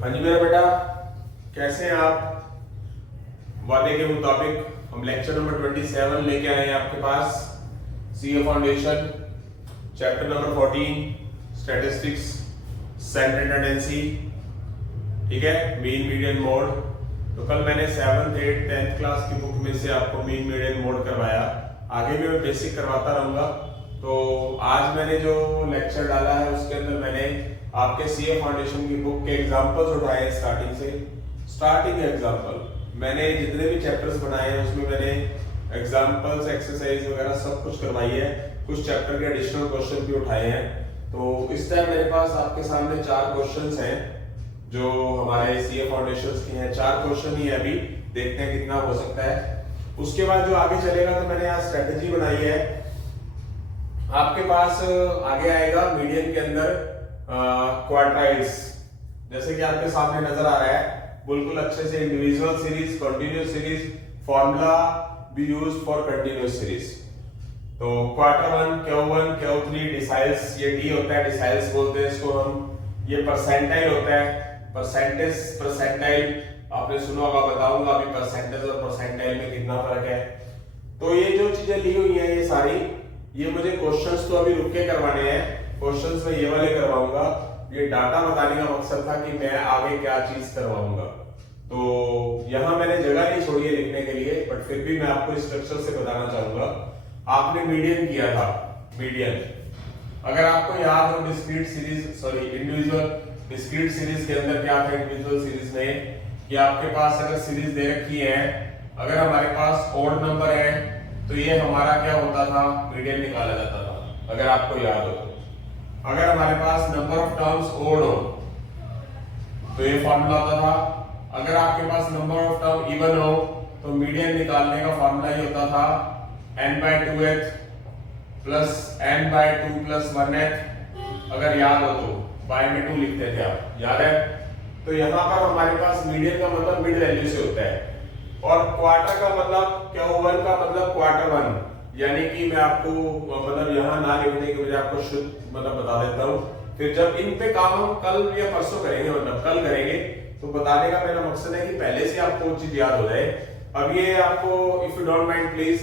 हाँ जी मेरा बेटा, कैसे हैं आप? वादे के मुताबिक हम लेक्चर नंबर 27 लेके आए हैं आपके पास। CA foundation chapter number 14 statistics central tendency, ठीक है, मीन मीडियन मोड। तो कल मैंने 7th 8th 10th क्लास की बुक में से आपको मीन मीडियन मोड करवाया। आगे भी मैं बेसिक करवाता रहूंगा। तो आज मैंने जो लेक्चर डाला है उसके अंदर मैंने आपके सीए फाउंडेशन की बुक के एग्जांपल्स उठाए हैं। स्टार्टिंग एग्जांपल मैंने जितने भी चैप्टर्स बनाए हैं उसमें मैंने एग्जांपल्स एक्सरसाइज वगैरह सब कुछ करवाई है। कुछ चैप्टर के एडिशनल क्वेश्चन भी उठाए हैं। तो इस टाइम मेरे पास आपके सामने 4 क्वेश्चंस हैं जो हमारे सीए फाउंडेशंस के हैं। 4 क्वेश्चन ही है, अभी देखते हैं कितना हो सकता है। उसके बाद जो आगे चलेगा तो मैंने यहाँ स्ट्रेटेजी बनाई है। आपके पास आगे आएगा मीडियन के अंदर क्वार्टाइल्स, जैसे कि आपके सामने नजर आ रहा है बिल्कुल अच्छे से। Individual series, continuous series, formula be used for continuous series. तो क्वार्टर 1, Q1, Q3 डिसाइल्स, ये डी होता है, डिसाइल्स बोलते हैं इसको हम। ये परसेंटाइल होता है, परसेंटाइल आपने सुना होगा, बताऊंगा अभी परसेंटेज और परसेंटाइल में कितना फर्क है। तो ये जो चीजें ली हुई हैं ये सारी, ये मुझे क्वेश्चंस तो अभी रुक के करवाने हैं। क्वेश्चंस में ये वाले करवाऊंगा। ये डाटा बताने का मकसद था कि मैं आगे क्या चीज करवाऊंगा। तो यहां मैंने जगह नहीं छोड़ी है लिखने के लिए, बट फिर भी मैं आपको स्ट्रक्चर से बताना चाहूंगा। आपने मीडियन किया था, मीडियन अगर आपको याद हो discrete series, sorry individual discrete series के अंदर क्या था इंडिविजुअल सीरीज में, कि आपके पास अगर सीरीज दे रखी है, अगर हमारे पास ओड नंबर है तो ये हमारा क्या होता था, मीडियन निकाला जाता था, अगर आपको याद हो। अगर हमारे पास नंबर ऑफ टर्म्स ओड हो तो ये फॉर्मूला होता था। अगर आपके पास नंबर ऑफ टर्म इवन हो तो मीडियन निकालने का फॉर्मूला ये होता था n/2th plus n/2 plus 1th। अगर याद हो तो बाय में 2 लिखते थे आप, याद है? तो यहाँ पर हमारे पास मीडियन का मतलब मिड वैल्यू से होता है, और क्वार्टर का मतलब Q1 का मतलब क्वार्टर 1। यानी कि मैं आपको मतलब यहाँ ना लिखने के बजाय आपको शुद्ध मतलब बता देता हूँ। फिर जब इन पे काम हम कल या परसों करेंगे, मतलब कल करेंगे, तो बताने का मेरा मकसद है कि पहले से आपको वो चीज याद हो जाए। अब ये आपको, if you don't mind please,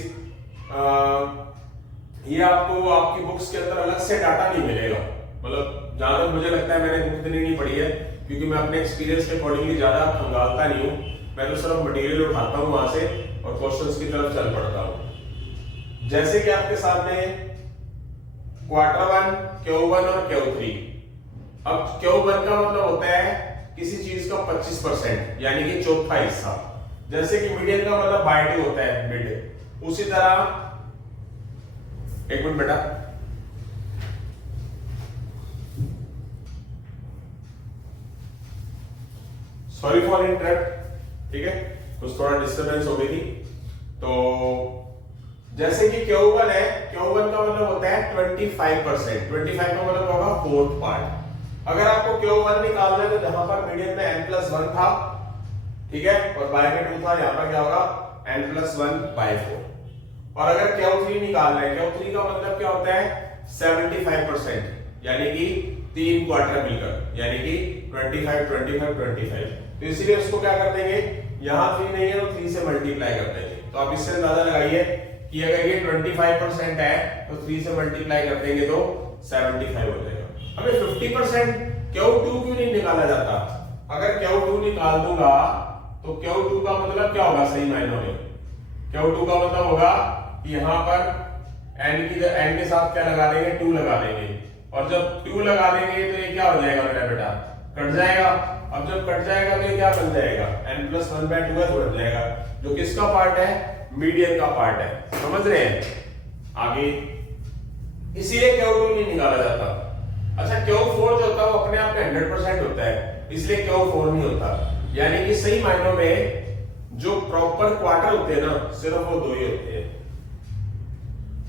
ये आपको आपकी बुक्स के अंदर अलग से डाटा नहीं मिलेगा। मतलब जहां तक मुझे लगता है, मैंने बुक इतनी नहीं पढ़ी है क्योंकि मैं अपने एक्सपीरियंस के अकॉर्डिंगली ज्यादा खंगालता नहीं हूँ। मैं तो सिर्फ मटेरियल उठाता हूँ वहां से और क्वेश्चंस की तरफ चल पड़ता हूँ। जैसे कि आपके सामने क्वार्टर 1, Q1 और Q3। अब Q1 का मतलब होता है किसी चीज का 25%, यानी कि चौथा हिस्सा। जैसे कि मीडियन का मतलब बाय 2 होता है, मिड। उसी तरह, एक मिनट बेटा, सॉरी फॉर इंटरप्ट, ठीक है, कुछ थोड़ा डिस्टरबेंस हो गई थी। तो जैसे कि Q1 है, Q1 का मतलब होता है 25%। 25 का मतलब होगा 4th पार्ट। अगर आपको Q1 निकालना है तो जहां पर मीडियन में n+1 था, ठीक है, और बाय में 2 था, यहां पर क्या होगा n+1/4। और अगर Q3 निकालना है, Q3 का मतलब क्या होता है 75%, यानी कि 3 क्वार्टर मिलकर, यानी कि 25 25 25। तो इसीलिए उसको क्या कर देंगे, यहां 3 नहीं है तो 3 से मल्टीप्लाई कर देंगे। तो आप इससे अंदाजा लगाइए कि अगर ये 25% है तो 3 से मल्टीप्लाई कर देंगे तो 75 हो जाएगा। हमें 50% Q2 क्यों नहीं निकाला जाता? अगर Q2 निकाल दूंगा तो Q2 का मतलब क्या होगा सही मायनों में? Q2 का मतलब होगा कि यहां पर n के साथ क्या लगा देंगे, 2 लगा देंगे। और जब 2 लगा देंगे तो ये क्या हो जाएगा मेरा बेटा, कट जाएगा। अब जब कट जाएगा तो ये क्या बन जाएगा, n+1/2 बन जाएगा, जो किसका पार्ट है, मीडियन का पार्ट है। समझ रहे हैं? आगे इसीलिए Q2 नहीं निकाला जाता। अच्छा, Q4 जो होता है वो अपने आप में 100% होता है, इसलिए Q4 नहीं होता। यानी कि सही मायनों में जो प्रॉपर क्वार्टर होते हैं ना, सिर्फ वो 2 ही होते हैं।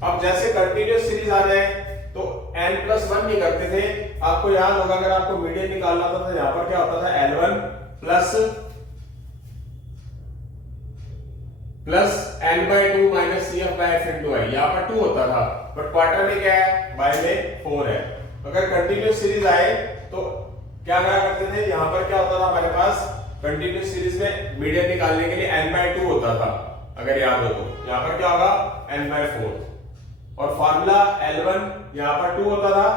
अब जैसे कंटिन्यूअस सीरीज आ जाए तो n+1 नहीं करते थे। आपको याद होगा, अगर आपको मीडियन निकालना था तो यहां पर क्या होता था, L1 plus n/2 minus CF/F into I। यहां पर 2 होता था, बट क्वार्टर में क्या है, बाय में 4 है। अगर कंटिन्यूअस सीरीज आए तो क्या करा करते थे, यहाँ पर क्या होता था हमारे पास कंटिन्यूस सीरीज में मीडियन निकालने के लिए n/2 होता था, अगर याद हो तो। यहाँ पर क्या होगा n/4, और फार्मूला L1 यहाँ पर 2 होता था,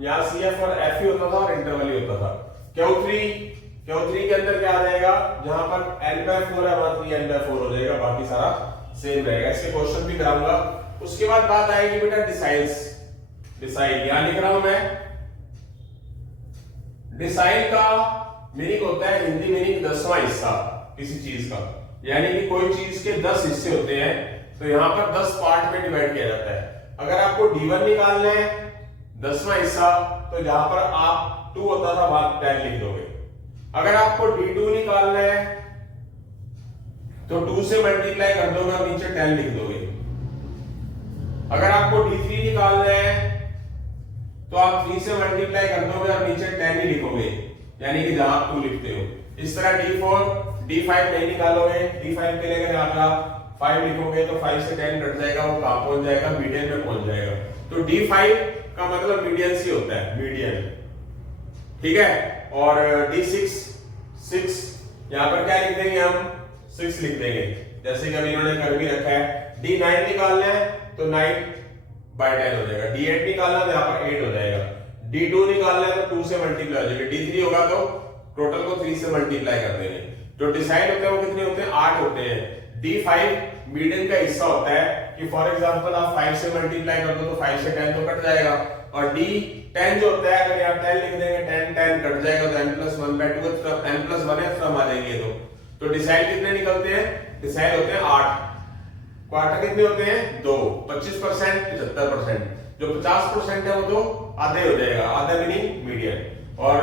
यहाँ CF और F ही होता था और इंटरवल ही होता था। Q3 के अंदर क्या आ जाएगा, जहां पर n/4 है वहां 3n/4 हो जाएगा, बाकी सारा सेम रहेगा। इसके क्वेश्चन भी कराऊंगा। उसके बाद बात आएगी बेटा डिसाइल। यहां लिख रहा हूं मैं, डिसाइल का मीनिंग होता है हिंदी मीनिंग 10वां हिस्सा किसी चीज का, यानी कि कोई चीज के 10 हिस्से होते हैं तो यहाँ पर 10 पार्ट में डिवाइड किया जाता है। अगर आपको D1 निकालना है 10वां हिस्सा, तो जहां पर आप 2 होता था वहां 10 लिख दोगे। अगर आपको D2 निकालना है तो 2 से मल्टीप्लाई कर दोगे और नीचे 10 लिख दोगे। अगर आपको D3 निकालना है तो आप 3 से मल्टीप्लाई कर दोगे और नीचे 10 ही लिखोगे, यानी कि जहां आप 2 लिखते हो। इस तरह D5 नहीं निकालोगे, D5 के लिए अगर आप 5 लिखोगे तो 5 से 10 कट जाएगा, वो कहां पहुंच जाएगा, मीडियन में पहुंच जाएगा। तो D5 का मतलब मीडियन से होता है, मीडियन, ठीक है। और D6 यहां पर क्या लिख देंगे हम, 6 लिख देंगे, जैसे कि अभी इन्होंने कर भी रखा है। D9 निकालना है तो 9/10 हो जाएगा। D8 निकालना तो यहाँ पर 8 हो जाएगा। D2 निकालना है तो 2 से मल्टीप्लाई हो जाएगा। D3 होगा तो टोटल को 3 से मल्टीप्लाई कर देंगे। जो डिसाइड होते हैं वो कितने होते हैं, 8 होते हैं। D5 मीडियन का हिस्सा होता है कि फॉर एग्जांपल आप 5 से मल्टीप्लाई कर दो तो 5 से 10 तो कट जाएगा, और D10 जो होता है अगर यहाँ 10 लिख देंगे 10 कट जाएगा तो n+1/2 तो n+1 है, तो आ जाएंगे। तो डिसाइड कितने निकलते हैं, डिसाइड होते हैं 8। क्वार्टर कितने होते हैं, 2। 25% 75%, जो 50% है वो तो आधे हो जाएगा, आधा मीनिंग मीडियन। और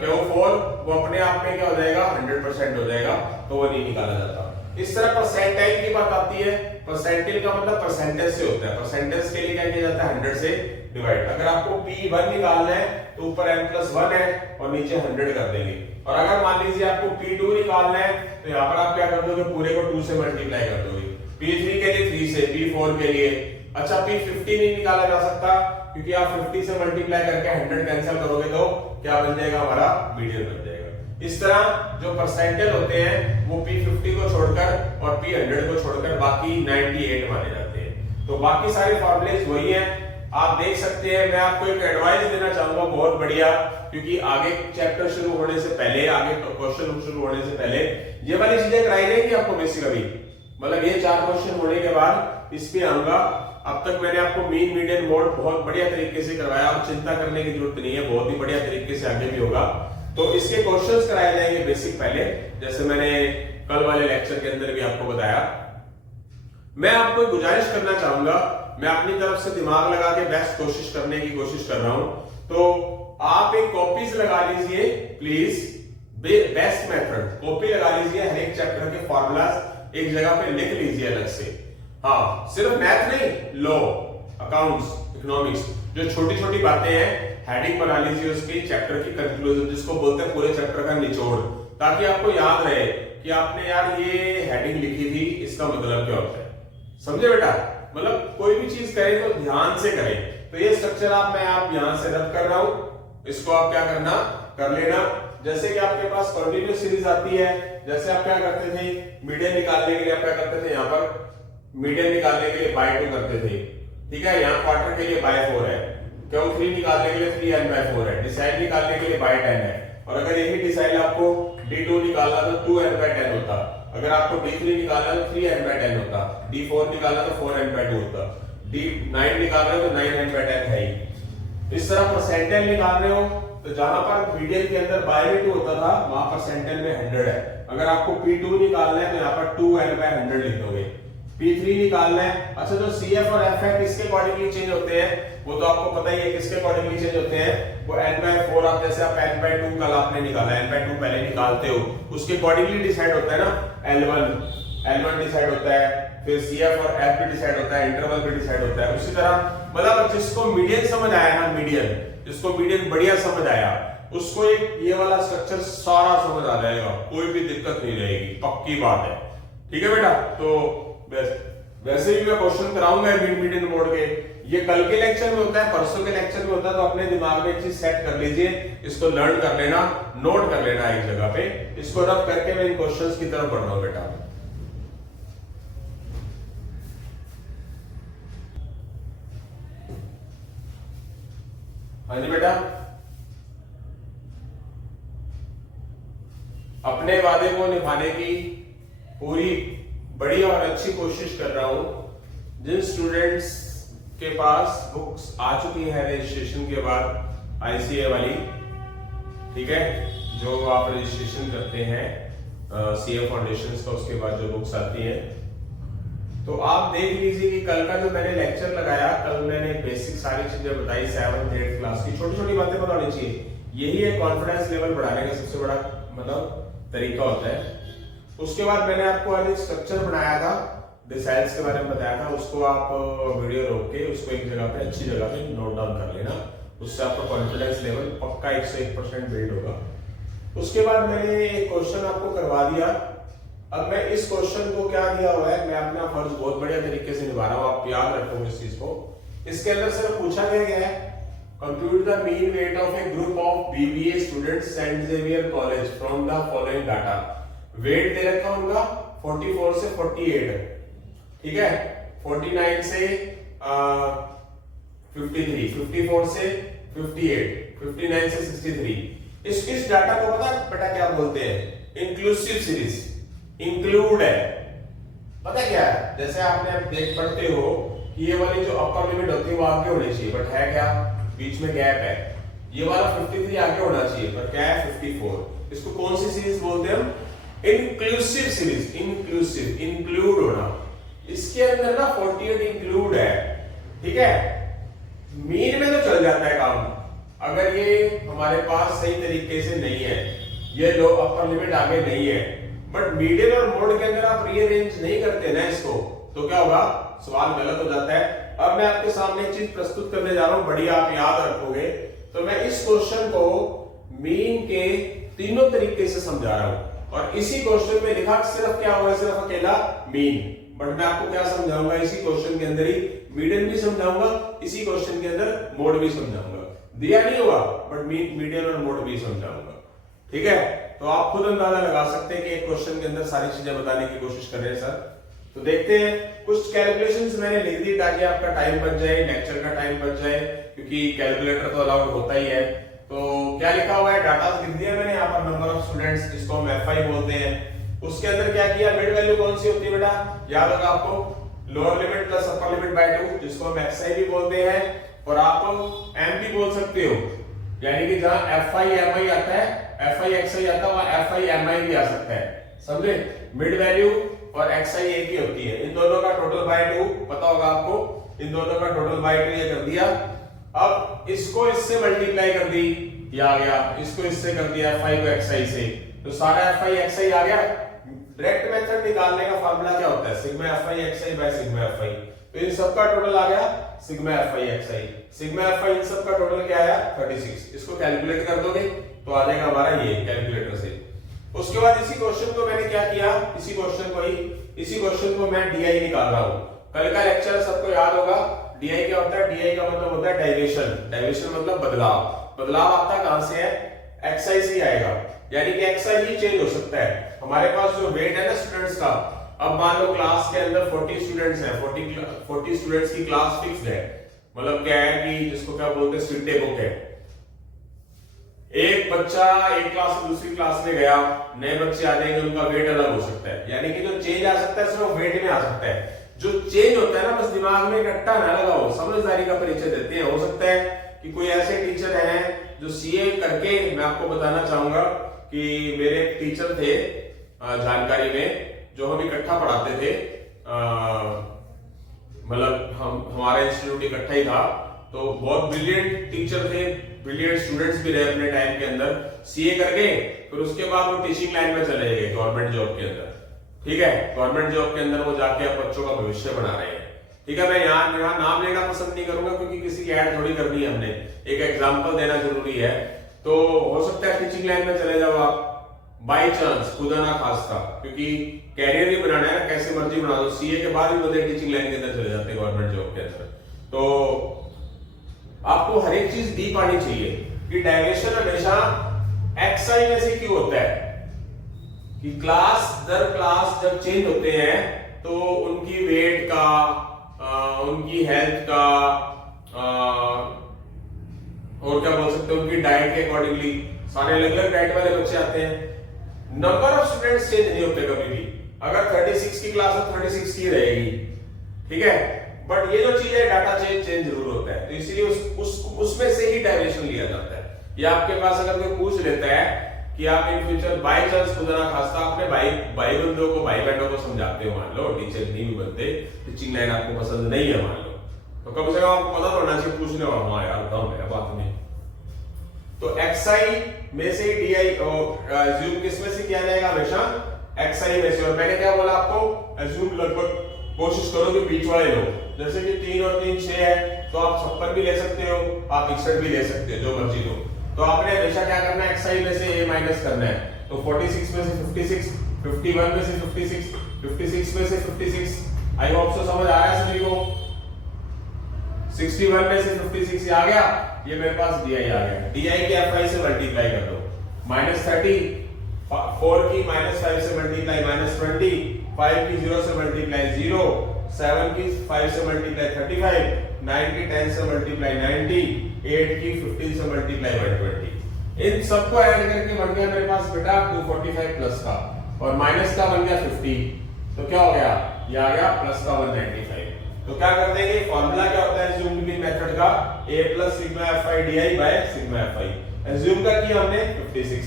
Q4 वो अपने आप में क्या हो जाएगा, 100% हो जाएगा, तो वो नहीं निकाला जाता। इस तरह परसेंटाइल की बात आती है। परसेंटाइल का मतलब परसेंटेज से होता है। परसेंटेज के लिए क्या किया जाता है, 100 से डिवाइड। अगर आपको P1 निकालना है तो ऊपर n+1 है और नीचे 100 कर देंगे। और अगर मान लीजिए आपको P2 निकालना है तो यहाँ पर आप क्या कर दोगे, पूरे को 2 से मल्टीप्लाई कर दोगे। P3 के लिए 3 से, P4 के लिए। अच्छा, P50 नहीं निकाला जा सकता क्योंकि आप 50 से मल्टीप्लाई करके 100 कैंसिल करोगे तो क्या बन जाएगा, हमारा मीडियन बन जाएगा। इस तरह जो परसेंटेज होते हैं वो P50 को छोड़कर और P100 को छोड़कर बाकी 98 माने जाते हैं। तो बाकी सारे फॉर्मूलेज वही हैं, आप देख सकते हैं। मैं आपको एक एडवाइस देना चाहूंगा बहुत बढ़िया, क्योंकि आगे चैप्टर शुरू होने से पहले, आगे क्वेश्चन शुरू होने से पहले ये वाली चीजें कराई जाएंगी आपको बेसिक। अभी मतलब ये 4 क्वेश्चन होने के बाद इस पे आऊंगा। अब तक मैंने आपको मीन मीडियन मोड बहुत बढ़िया तरीके से करवाया और चिंता करने की जरूरत नहीं है, बहुत ही बढ़िया तरीके से आगे भी होगा। तो इसके क्वेश्चंस कराए जाएंगे बेसिक पहले, जैसे मैंने कल वाले लेक्चर के अंदर भी आपको बताया। मैं आपको गुजारिश करना चाहूंगा, मैं अपनी तरफ से दिमाग लगा के बेस्ट कोशिश करने की कोशिश कर रहा हूं, तो आप एक कॉपीज लगा लीजिए प्लीज। बेस्ट मेथड कॉपी लगा लीजिए, हर एक चैप्टर के फॉर्मूलाज एक जगह पे लिख लीजिए अलग से। हाँ, सिर्फ मैथ नहीं, लॉ, अकाउंट्स, इकोनॉमिक्स, जो छोटी छोटी बातें हैं हेडिंग बना लीजिए उसकी, चैप्टर की कंक्लूजन जिसको बोलते हैं पूरे चैप्टर का निचोड़, ताकि आपको याद रहे कि आपने यार ये हेडिंग लिखी थी, इसका मतलब क्या होता है। समझे बेटा, मतलब कोई भी चीज करें तो ध्यान से करें। तो ये स्ट्रक्चर मैं यहां से रद्द कर रहा हूं, इसको आप क्या करना, कर लेना। जैसे कि आपके पास कंटिन्यूस सीरीज आती है, जैसे आप क्या करते थे, मीडियन निकालने के लिए आप क्या करते थे, यहाँ पर मीडियन निकालने के लिए बाय 2 करते थे, ठीक है। यहाँ क्वार्टर के लिए बाय 4 है, Q3 निकालने के लिए 3n/4 है, डिसाइड निकालने के लिए बाय 10 है। और अगर यही डिसाइड आपको D2 निकालना तो 2n/10 होता, अगर आपको D3 निकालना तो 3n/10 होता, D4 निकालना तो 4n/2 होता, D9 निकाल रहे हो तो 9n/10 है ही। इस तरह परसेंटेज निकाल रहे हो तो जहां पर मीडियन के अंदर बाय 2 होता था वहां परसेंटेज में 100 है। अगर आपको P2 निकालना है तो यहाँ पर 2n/100 लिख दोगे। P3 निकालना है, अच्छा जो CF और F है किसके अकॉर्डिंगली चेंज होते हैं, वो तो आपको पता ही है किसके अकॉर्डिंगली चेंज होते हैं, वो n/4। आप जैसे आप n/2 कल आपने निकाला, n/2 पहले निकालते हो, उसके अकॉर्डिंगली डिसाइड होता है ना, L1 डिसाइड होता है, फिर CF और F भी डिसाइड होता है, इंटरवल भी डिसाइड होता है। उसी तरह मतलब जिसको मीडियन समझ आया ना, मीडियन, जिसको मीडियन बढ़िया समझ आया, उसको एक ये वाला स्ट्रक्चर सारा समझ आ जाएगा, कोई भी दिक्कत नहीं रहेगी, पक्की बात है। ठीक है बेटा, तो वैसे भी मैं क्वेश्चन कराऊंगा मीडियन मोड के, ये कल के लेक्चर में होता है, परसों के लेक्चर में होता है, तो अपने दिमाग में एक चीज सेट कर लीजिए, इसको लर्न कर लेना, नोट कर लेना एक जगह पे, इसको रब करके मैं इन क्वेश्चंस की तरफ बढ़ रहा हूं बेटा। हाँ जी बेटा, अपने वादे को निभाने की पूरी बढ़िया और अच्छी कोशिश कर रहा हूं। जिन स्टूडेंट्स के पास बुक्स आ चुकी है रजिस्ट्रेशन के बाद आईसीए वाली, ठीक है, जो आप रजिस्ट्रेशन करते हैं सीए फाउंडेशंस का, उसके बाद जो बुक्स आती है, तो आप देख लीजिए कि कल का जो मैंने लेक्चर लगाया, कल मैंने बेसिक सारी चीजें बताई 7th 8th क्लास की, छोटी छोटी बातें बतानी चाहिए। यही है कॉन्फिडेंस लेवल बढ़ाने का सबसे बड़ा मतलब तरीका होता है। उसके बाद मैंने आपको आज एक स्ट्रक्चर बनाया था, डिसाइल्स के बारे में बताया था, उसको आप वीडियो रोक के उसको एक जगह पे अच्छी जगह पे नोट डाउन कर लेना, उससे आपका कॉन्फिडेंस लेवल पक्का 101% बिल्ड होगा। उसके बाद मैंने एक क्वेश्चन आपको करवा दिया। अब मैं इस क्वेश्चन को क्या दिया हुआ है, मैं अपना फर्ज बहुत बढ़िया तरीके से निभा रहा हूं, आप याद रखोगे इस चीज को। इसके अंदर सर पूछा गया है, compute the mean weight of a group of BBA students Saint Xavier college from the following data. Weight दे रखा उनका 44 से 48 है, ठीक है, 49 से 53, 54 से 58, 59 से 63। इस डाटा को पता बेटा क्या बोलते हैं? Inclusive series. इंक्लूड है, पता क्या है, जैसे आपने देख पढ़ते हो कि ये वाली जो अपर लिमिट होती है वो आगे होनी चाहिए, बट है क्या, बीच में गैप है। ये वाला 53 आगे होना चाहिए, पर क्या है 54। इसको कौन सी सीरीज बोलते हैं हम? Inclusive series. इंक्लूसिव, इंक्लूड होना। इसके अंदर ना 48 इंक्लूड है, ठीक है। मीन में तो चल जाता है काम, अगर ये हमारे पास सही तरीके से नहीं है, ये लो अपर लिमिट आगे नहीं है, बट मीडियन और मोड के अंदर आप रीअरेंज नहीं करते ना इसको, तो क्या होगा, सवाल गलत हो जाता है। अब मैं आपके सामने एक चीज प्रस्तुत करने जा रहा हूं, बढ़िया आप याद रखोगे। तो मैं इस क्वेश्चन को मीन के तीनों तरीके से समझा रहा हूं, और इसी क्वेश्चन में लिखा सिर्फ क्या हुआ, सिर्फ अकेला मीन, बट मैं आपको क्या समझाऊंगा, इसी क्वेश्चन के अंदर ही मीडियन भी समझाऊंगा, इसी क्वेश्चन के अंदर मोड भी समझाऊंगा। दिया नहीं हुआ, बट मीडियन और मोड भी समझाऊंगा, ठीक है। तो आप खुद अंदाजा लगा सकते हैं कि एक क्वेश्चन के अंदर सारी चीजें बताने की कोशिश कर रहे हैं सर। तो देखते हैं, कुछ कैलकुलेशंस मैंने लिख दी ताकि आपका टाइम बच जाए, लेक्चर का टाइम बच जाए, क्योंकि कैलकुलेटर तो अलाउड होता ही है। तो क्या लिखा हुआ है, डाटा लिख दिया मैंने यहाँ पर, नंबर ऑफ स्टूडेंट्स, जिसको हम FI बोलते हैं। उसके अंदर क्या किया, मिड वैल्यू कौन सी होती है बेटा, याद होगा आपको, lower limit plus upper limit by 2, जिसको हम XI भी बोलते हैं, और आप M भी बोल सकते हो, यानी कि जहां FI MI आता है, FI XI आता है, वहां FI MI भी आ सकता है, समझे। मिड वैल्यू और XI एक ही होती है, इन दोनों का टोटल बाय 2 पता होगा आपको, इन दोनों का टोटल बाय 2 ये कर दिया। अब इसको इससे मल्टीप्लाई कर दी, ये आ गया, इसको इससे कर दिया, FI को XI से, तो सारा FI XI आ गया। डायरेक्ट मेथड निकालने का फार्मूला क्या होता है, sigma FI XI by sigma FI, तो इन सब का टोटल आ गया sigma FI XI। Sigma FI इन सब का टोटल क्या आया 36। इसको कैलकुलेट कर दोगे तो आ जाएगा हमारा ये कैलकुलेटर से। उसके बाद इसी क्वेश्चन को मैंने क्या किया, इसी क्वेश्चन को मैं DI निकाल रहा हूं। कल का लेक्चर सबको याद होगा, DI क्या होता है, DI का मतलब होता है डाइवेशन। डाइवेशन मतलब बदलाव। बदलाव आपका कहां से है, XI से आएगा, यानी कि XI ही चेंज हो सकता है। हमारे पास जो वेट है ना स्टूडेंट्स का, अब मान लो क्लास के अंदर 40 स्टूडेंट्स हैं, 40 स्टूडेंट्स की क्लास फिक्स्ड है, मतलब क्या है कि जिसको क्या बोलते हैं, स्विफ्टे बुक है। एक बच्चा एक क्लास से दूसरी क्लास में गया, नए बच्चे आ जाएंगे, उनका वेट अलग हो सकता है, यानी कि जो चेंज आ सकता है सिर्फ वेट में आ सकता है। जो चेंज होता है ना, बस दिमाग में इकट्ठा ना लगाओ, समझदारी का परिचय देते हैं। हो सकता है कि कोई ऐसे टीचर हैं जो CA करके, मैं आपको बताना चाहूंगा कि मेरे एक टीचर थे जानकारी में, जो हम इकट्ठा पढ़ाते थे, मतलब हमारा इंस्टीट्यूट इकट्ठा ही था, तो बहुत ब्रिलियंट टीचर थे, ब्रिलियंट स्टूडेंट्स भी रहे अपने टाइम के अंदर। CA करके फिर उसके बाद वो टीचिंग लाइन में चले गए, गवर्नमेंट जॉब के अंदर, ठीक है। गवर्नमेंट जॉब के अंदर वो जाके अब बच्चों का भविष्य बना रहे हैं, ठीक है। मैं यहाँ नाम लेना पसंद नहीं करूंगा, क्योंकि किसी की ऐड थोड़ी करनी है हमने, एक एग्जाम्पल देना जरूरी है। तो हो सकता है टीचिंग लाइन में चले जाओ आप, बाई चांस, खुदा ना खास्ता, क्योंकि कैरियर ही बनाना है ना, कैसे मर्जी बना दो। CA के बाद भी बंदे टीचिंग लाइन के अंदर चले जाते हैं गवर्नमेंट जॉब के अंदर। तो आपको हर एक चीज डीप आनी चाहिए कि डेविएशन हमेशा एक्सआई में से क्यों होता है, कि क्लास दर क्लास जब चेंज होते हैं तो उनकी वेट का, उनकी हेल्थ का, और क्या बोल सकते हैं, उनकी डाइट के अकॉर्डिंगली, सारे अलग अलग डाइट वाले बच्चे आते हैं। नंबर ऑफ स्टूडेंट्स चेंज नहीं होते कभी भी। अगर 36 की क्लास है 36 की रहेगी, ठीक है, बट ये जो चीज है डाटा चेंज जरूर होता है, तो इसीलिए उसमें से ही डेविएशन लिया जाता है। या आपके पास अगर कोई पूछ लेता है कि आप इन फ्यूचर बाय चांस खुदा ना खास्ता अपने भाई बंदों को, भाई बहनों को समझाते हो, मान लो टीचर नहीं भी बनते, टीचिंग लाइन आपको पसंद नहीं है मान लो, तो कम से कम आपको पता होना चाहिए, पूछने वाला हाँ यार बताओ मेरा बात नहीं। तो एक्सआई में से डीआई एज्यूम किस में से किया जाएगा, हमेशा एक्सआई में से। और मैंने क्या बोला आपको, एज्यूम लगभग कोशिश करो कि बीच वाले लो, जैसे कि 3 और 3 6 है, तो आप 56 भी ले सकते हो, आप 61 भी ले सकते हो, जो मर्जी लो। तो आपने हमेशा क्या करना है, एक्सआई में से ए माइनस करना है। तो 46 में से 56, 51 में से 56, 56 में से 56, आई होप सो समझ आ रहा है सभी को। 61 में से 56 आ गया, ये मेरे पास डीआई आ गया। डीआई की एफआई से मल्टीप्लाई कर दो, -30, 4 की -5 से मल्टीप्लाई -20, 5 की 0 से मल्टीप्लाई 0, 7 की 5 से मल्टीप्लाई 35, 9 की 10 से मल्टीप्लाई 90, 8 की 15 से मल्टीप्लाई 120। इन सबको ऐड करके बन गया मेरे पास बेटा 245 प्लस का, और माइनस का बन गया 50, तो क्या हो गया, ये आ गया प्लस का 195। तो क्या कर देंगे, फॉर्मूला क्या होता है एज्यूम मीन मेथड का, a plus sigma fi di by sigma fi। Assume का किया हमने 56,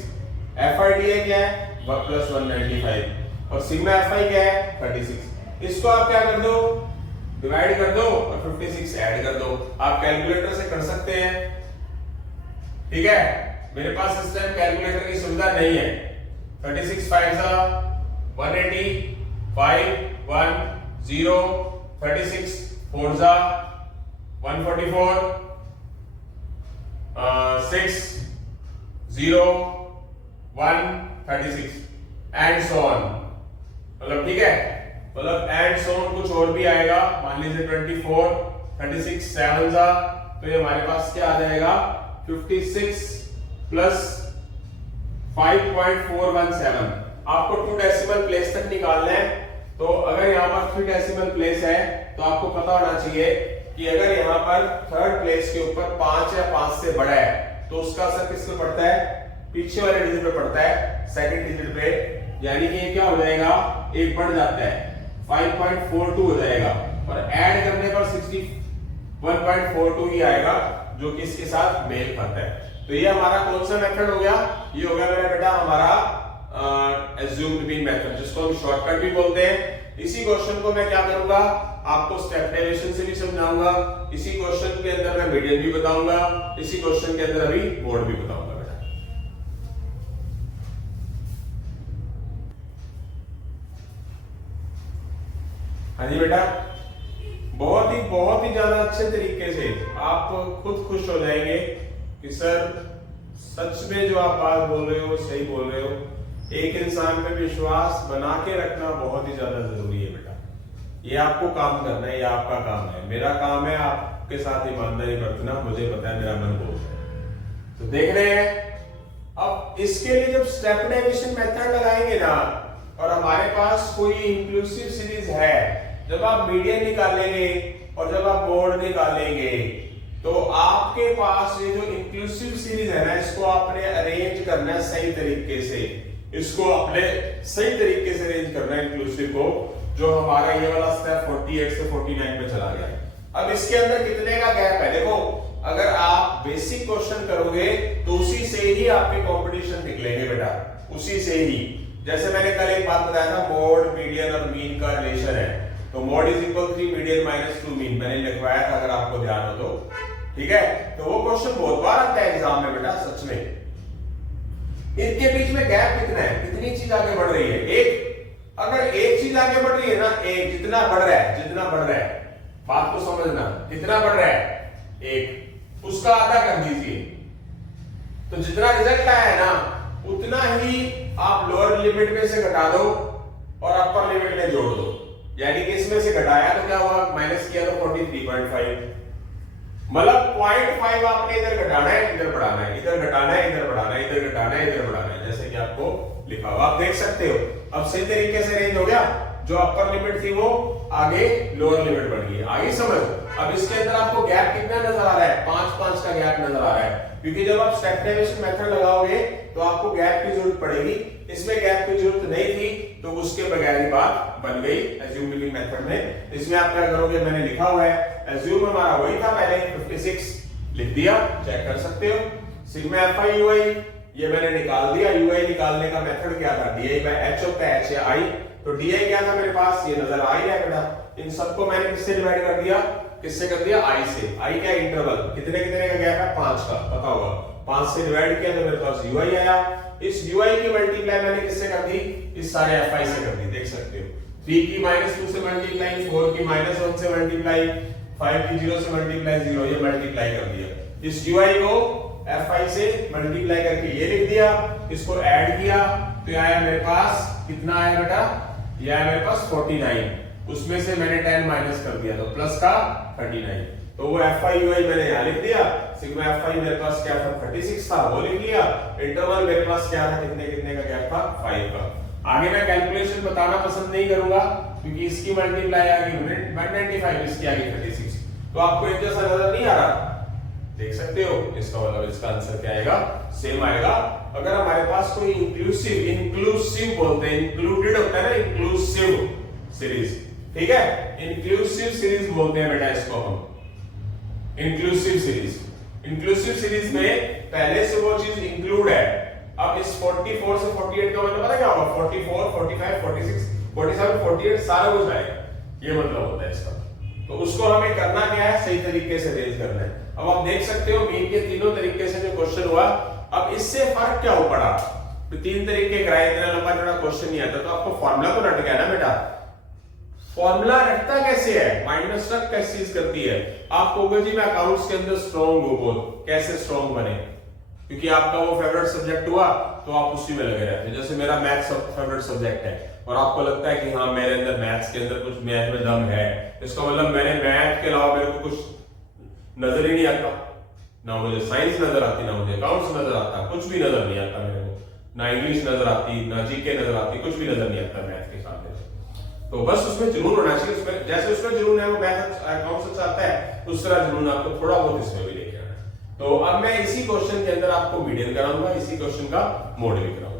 fi di क्या है, 1 प्लस 195, और सिग्मा fi क्या है 36। इसको आप क्या कर दो, डिवाइड कर दो और 56 ऐड कर दो। आप कैलकुलेटर से कर सकते हैं, ठीक है, मेरे पास इस टाइम कैलकुलेटर की सुविधा नहीं है। 36 5 सा 180, 5 1 0, 36 4 सा 144, 6 0 1 36 एंड सो ऑन। मतलब ठीक है, मतलब एंड सो ऑन कुछ और भी आएगा, मान लीजिए 24, 36 7 सा, तो ये हमारे पास क्या आ जाएगा 56 प्लस 5.417। आपको 2 डेसिमल प्लेस तक निकालना है। तो अगर यहाँ पर 3 डेसिमल प्लेस है तो आपको पता होना चाहिए कि अगर यहाँ पर थर्ड प्लेस के ऊपर 5 या 5 से बड़ा है तो उसका असर किस पे पड़ता है, पीछे वाले डिजिट पे पड़ता है, सेकंड डिजिट पे, यानी कि ये क्या हो जाएगा, एक बढ़ जाता है 5.42 हो जाएगा, और ऐड करने पर 61.42 ही आएगा, जो कि इसके साथ मेल खाता है। तो ये हमारा कौन सा मेथड हो गया, ये हो गया मेरा बेटा हमारा एज्यूम्ड मीन मेथड, जिसको हम शॉर्टकट भी बोलते हैं। इसी क्वेश्चन को मैं क्या करूंगा, आपको स्टेप डेविएशन से भी समझाऊंगा, इसी क्वेश्चन के अंदर मैं मीडियन भी बताऊंगा, इसी क्वेश्चन के अंदर अभी मोड भी बताऊंगा बेटा। हाँ जी बेटा, बहुत ही ज्यादा अच्छे तरीके से आप खुद खुश हो जाएंगे कि सर सच में जो आप बात बोल रहे हो सही बोल रहे हो। एक इंसान पे विश्वास बना के रखना बहुत ही ज्यादा जरूरी है बेटा। ये आपको काम करना है, ये आपका काम है, मेरा काम है आपके साथ ईमानदारी बरतना। मुझे पता है मेरा मन बोलता है। तो देख रहे हैं, अब इसके लिए जब स्टेप डेविएशन मेथड लगाएंगे ना, और हमारे पास कोई इंक्लूसिव सीरीज है, जब आप मीडियन निकालेंगे और जब आप मोड निकालेंगे, तो आपके पास ये जो इंक्लूसिव सीरीज है ना, इसको आपने अरेंज करना है सही तरीके से। इसको आपने सही तरीके से अरेंज करना है इंक्लूसिव को, जो हमारा ये वाला स्टेप 48 से 49 पे चला गया। अब इसके अंदर कितने का गैप है, देखो अगर आप बेसिक क्वेश्चन करोगे तो उसी से ही आपके कंपटीशन निकलेंगे बेटा, उसी से ही। जैसे मैंने कल एक बात बताया था, मोड मीडियन और मीन का रिलेशन है, तो mode is equal 3 median minus 2 mean, मैंने लिखवाया था अगर आपको ध्यान हो तो, ठीक है। तो वो क्वेश्चन बहुत बार आता है एग्जाम में बेटा, सच में। इनके बीच में गैप कितना है, कितनी चीज आगे बढ़ रही है, एक, अगर एक चीज आगे बढ़ रही है ना, एक जितना बढ़ रहा है, जितना बढ़ रहा है, बात को समझना, कितना बढ़ रहा है, एक, उसका आधा कर दीजिए, तो जितना रिजल्ट आया है ना उतना ही आप लोअर लिमिट में से घटा दो और अपर लिमिट में जोड़ दो। यानी कि इसमें से घटाया तो क्या हुआ, माइनस किया तो 43.5, मतलब 0.5 आपने इधर घटाना है, इधर बढ़ाना है, इधर घटाना है, इधर बढ़ाना है, इधर घटाना है, इधर बढ़ाना है, जैसे कि आपको लिखा हुआ आप देख सकते हो। अब सही तरीके से रेंज हो गया, जो अपर लिमिट थी वो आगे लोअर लिमिट बढ़ गई, आगे समझ। अब इसके अंदर आपको गैप कितना नजर आ रहा है, 5 का गैप नजर आ रहा है, क्योंकि जब आप स्टेप डेविएशन मेथड लगाओगे तो आपको गैप की जरूरत पड़ेगी। इसमें गैप की जरूरत नहीं थी तो उसके बगैर ही बात बन गई एज्यूम लिविंग मेथड में। इसमें आप क्या करोगे, मैंने लिखा हुआ है एज्यूम हमारा वही था पहले 56 लिख दिया, चेक कर सकते हो। सिग्मा एफआई यूआई ये मैंने निकाल दिया, यूआई निकालने का मेथड क्या था, डी आई बाई एच होता है, एच या आई, तो डी आई क्या था मेरे पास, ये नजर आ ही है बेटा। इन सबको मैंने किससे डिवाइड कर दिया, किससे कर दिया, आई से। आई क्या इंटरवल, कितने कितने का गैप है, 5 का, पता होगा, 5 से डिवाइड किया तो मेरे पास यूआई आया। इस यूआई की मल्टीप्लाई मैंने किससे कर दी, इस सारे एफआई से कर दी, देख सकते हो। 3 की -2 से मल्टीप्लाई, 4 की -1 से मल्टीप्लाई, 5 की 0 से मल्टीप्लाई 0, ये मल्टीप्लाई कर दिया। इस यूआई को fi से मल्टीप्लाई करके ये लिख दिया, इसको ऐड किया तो आया मेरे पास कितना आया बेटा, ये आया मेरे पास 49, उसमें से मैंने 10 माइनस कर दिया तो प्लस का 39, तो वो fi ui मैंने यहां लिख दिया। सिग्मा fi मेरे पास क्या था, 36 था, वो लिख लिया। इंटरवल मेरे पास क्या था, कितने कितने का गैप था, 5 का। आगे मैं कैलकुलेशन बताना पसंद नहीं करूंगा क्योंकि इसकी मल्टीप्लाई आ गई 195, इसकी आ गई 36, तो आपको एक जैसा नजर नहीं आ रहा, देख सकते हो। इसका मतलब इसका आंसर क्या आएगा, सेम आएगा। अगर हमारे पास कोई इंक्लूसिव बोलते हैं, इंक्लूडेड होता है ना, इंक्लूसिव सीरीज, ठीक है, इंक्लूसिव सीरीज बोलते हैं बेटा इसको हम, इंक्लूसिव सीरीज। इंक्लूसिव सीरीज में पहले से वो चीज इंक्लूड है। अब इस 44 से 48 का मतलब पता क्या होगा, 44, 45, 46, 47, 48 सारा कुछ आएगा, ये मतलब होता है इसका। तो उसको हमें करना क्या है, सही तरीके से रेंज करना है। अब आप देख सकते हो मीन के तीनों तरीके से जो क्वेश्चन हुआ, अब इससे फर्क क्या हो पड़ा, तो 3 तरीके कराए, इतना लंबा चौड़ा क्वेश्चन नहीं आता, तो आपको फॉर्मूला तो रट गया ना बेटा। फॉर्मूला रटता कैसे है, माइनस तक कैसे चीज करती है। आप कहोगे जी मैं अकाउंट्स के अंदर स्ट्रॉन्ग हो, बोल कैसे स्ट्रॉन्ग बने, क्योंकि आपका वो फेवरेट सब्जेक्ट हुआ तो आप उसी में लगे रहते हैं। जैसे मेरा मैथ्स फेवरेट सब्जेक्ट है और आपको लगता है कि हाँ मेरे अंदर मैथ्स के अंदर कुछ मैथ में दम है, इसका मतलब मैंने मैथ के अलावा मेरे को कुछ नजर ही नहीं आता, ना मुझे साइंस नजर आती, ना मुझे अकाउंट्स नजर आता, कुछ भी नजर नहीं आता मेरे को, ना इंग्लिश नजर आती, ना जीके नजर आती, कुछ भी नजर नहीं आता मैथ के सामने। तो बस उसमें जुनून होना चाहिए, उसमें जैसे उसमें जुनून है वो मैथ अकाउंट्स अच्छा आता है, उस तरह जुनून आपको थोड़ा बहुत इसमें भी लेके आना है। तो अब मैं इसी क्वेश्चन के अंदर आपको मीडियन कराऊंगा, इसी क्वेश्चन का मोड भी कराऊंगा।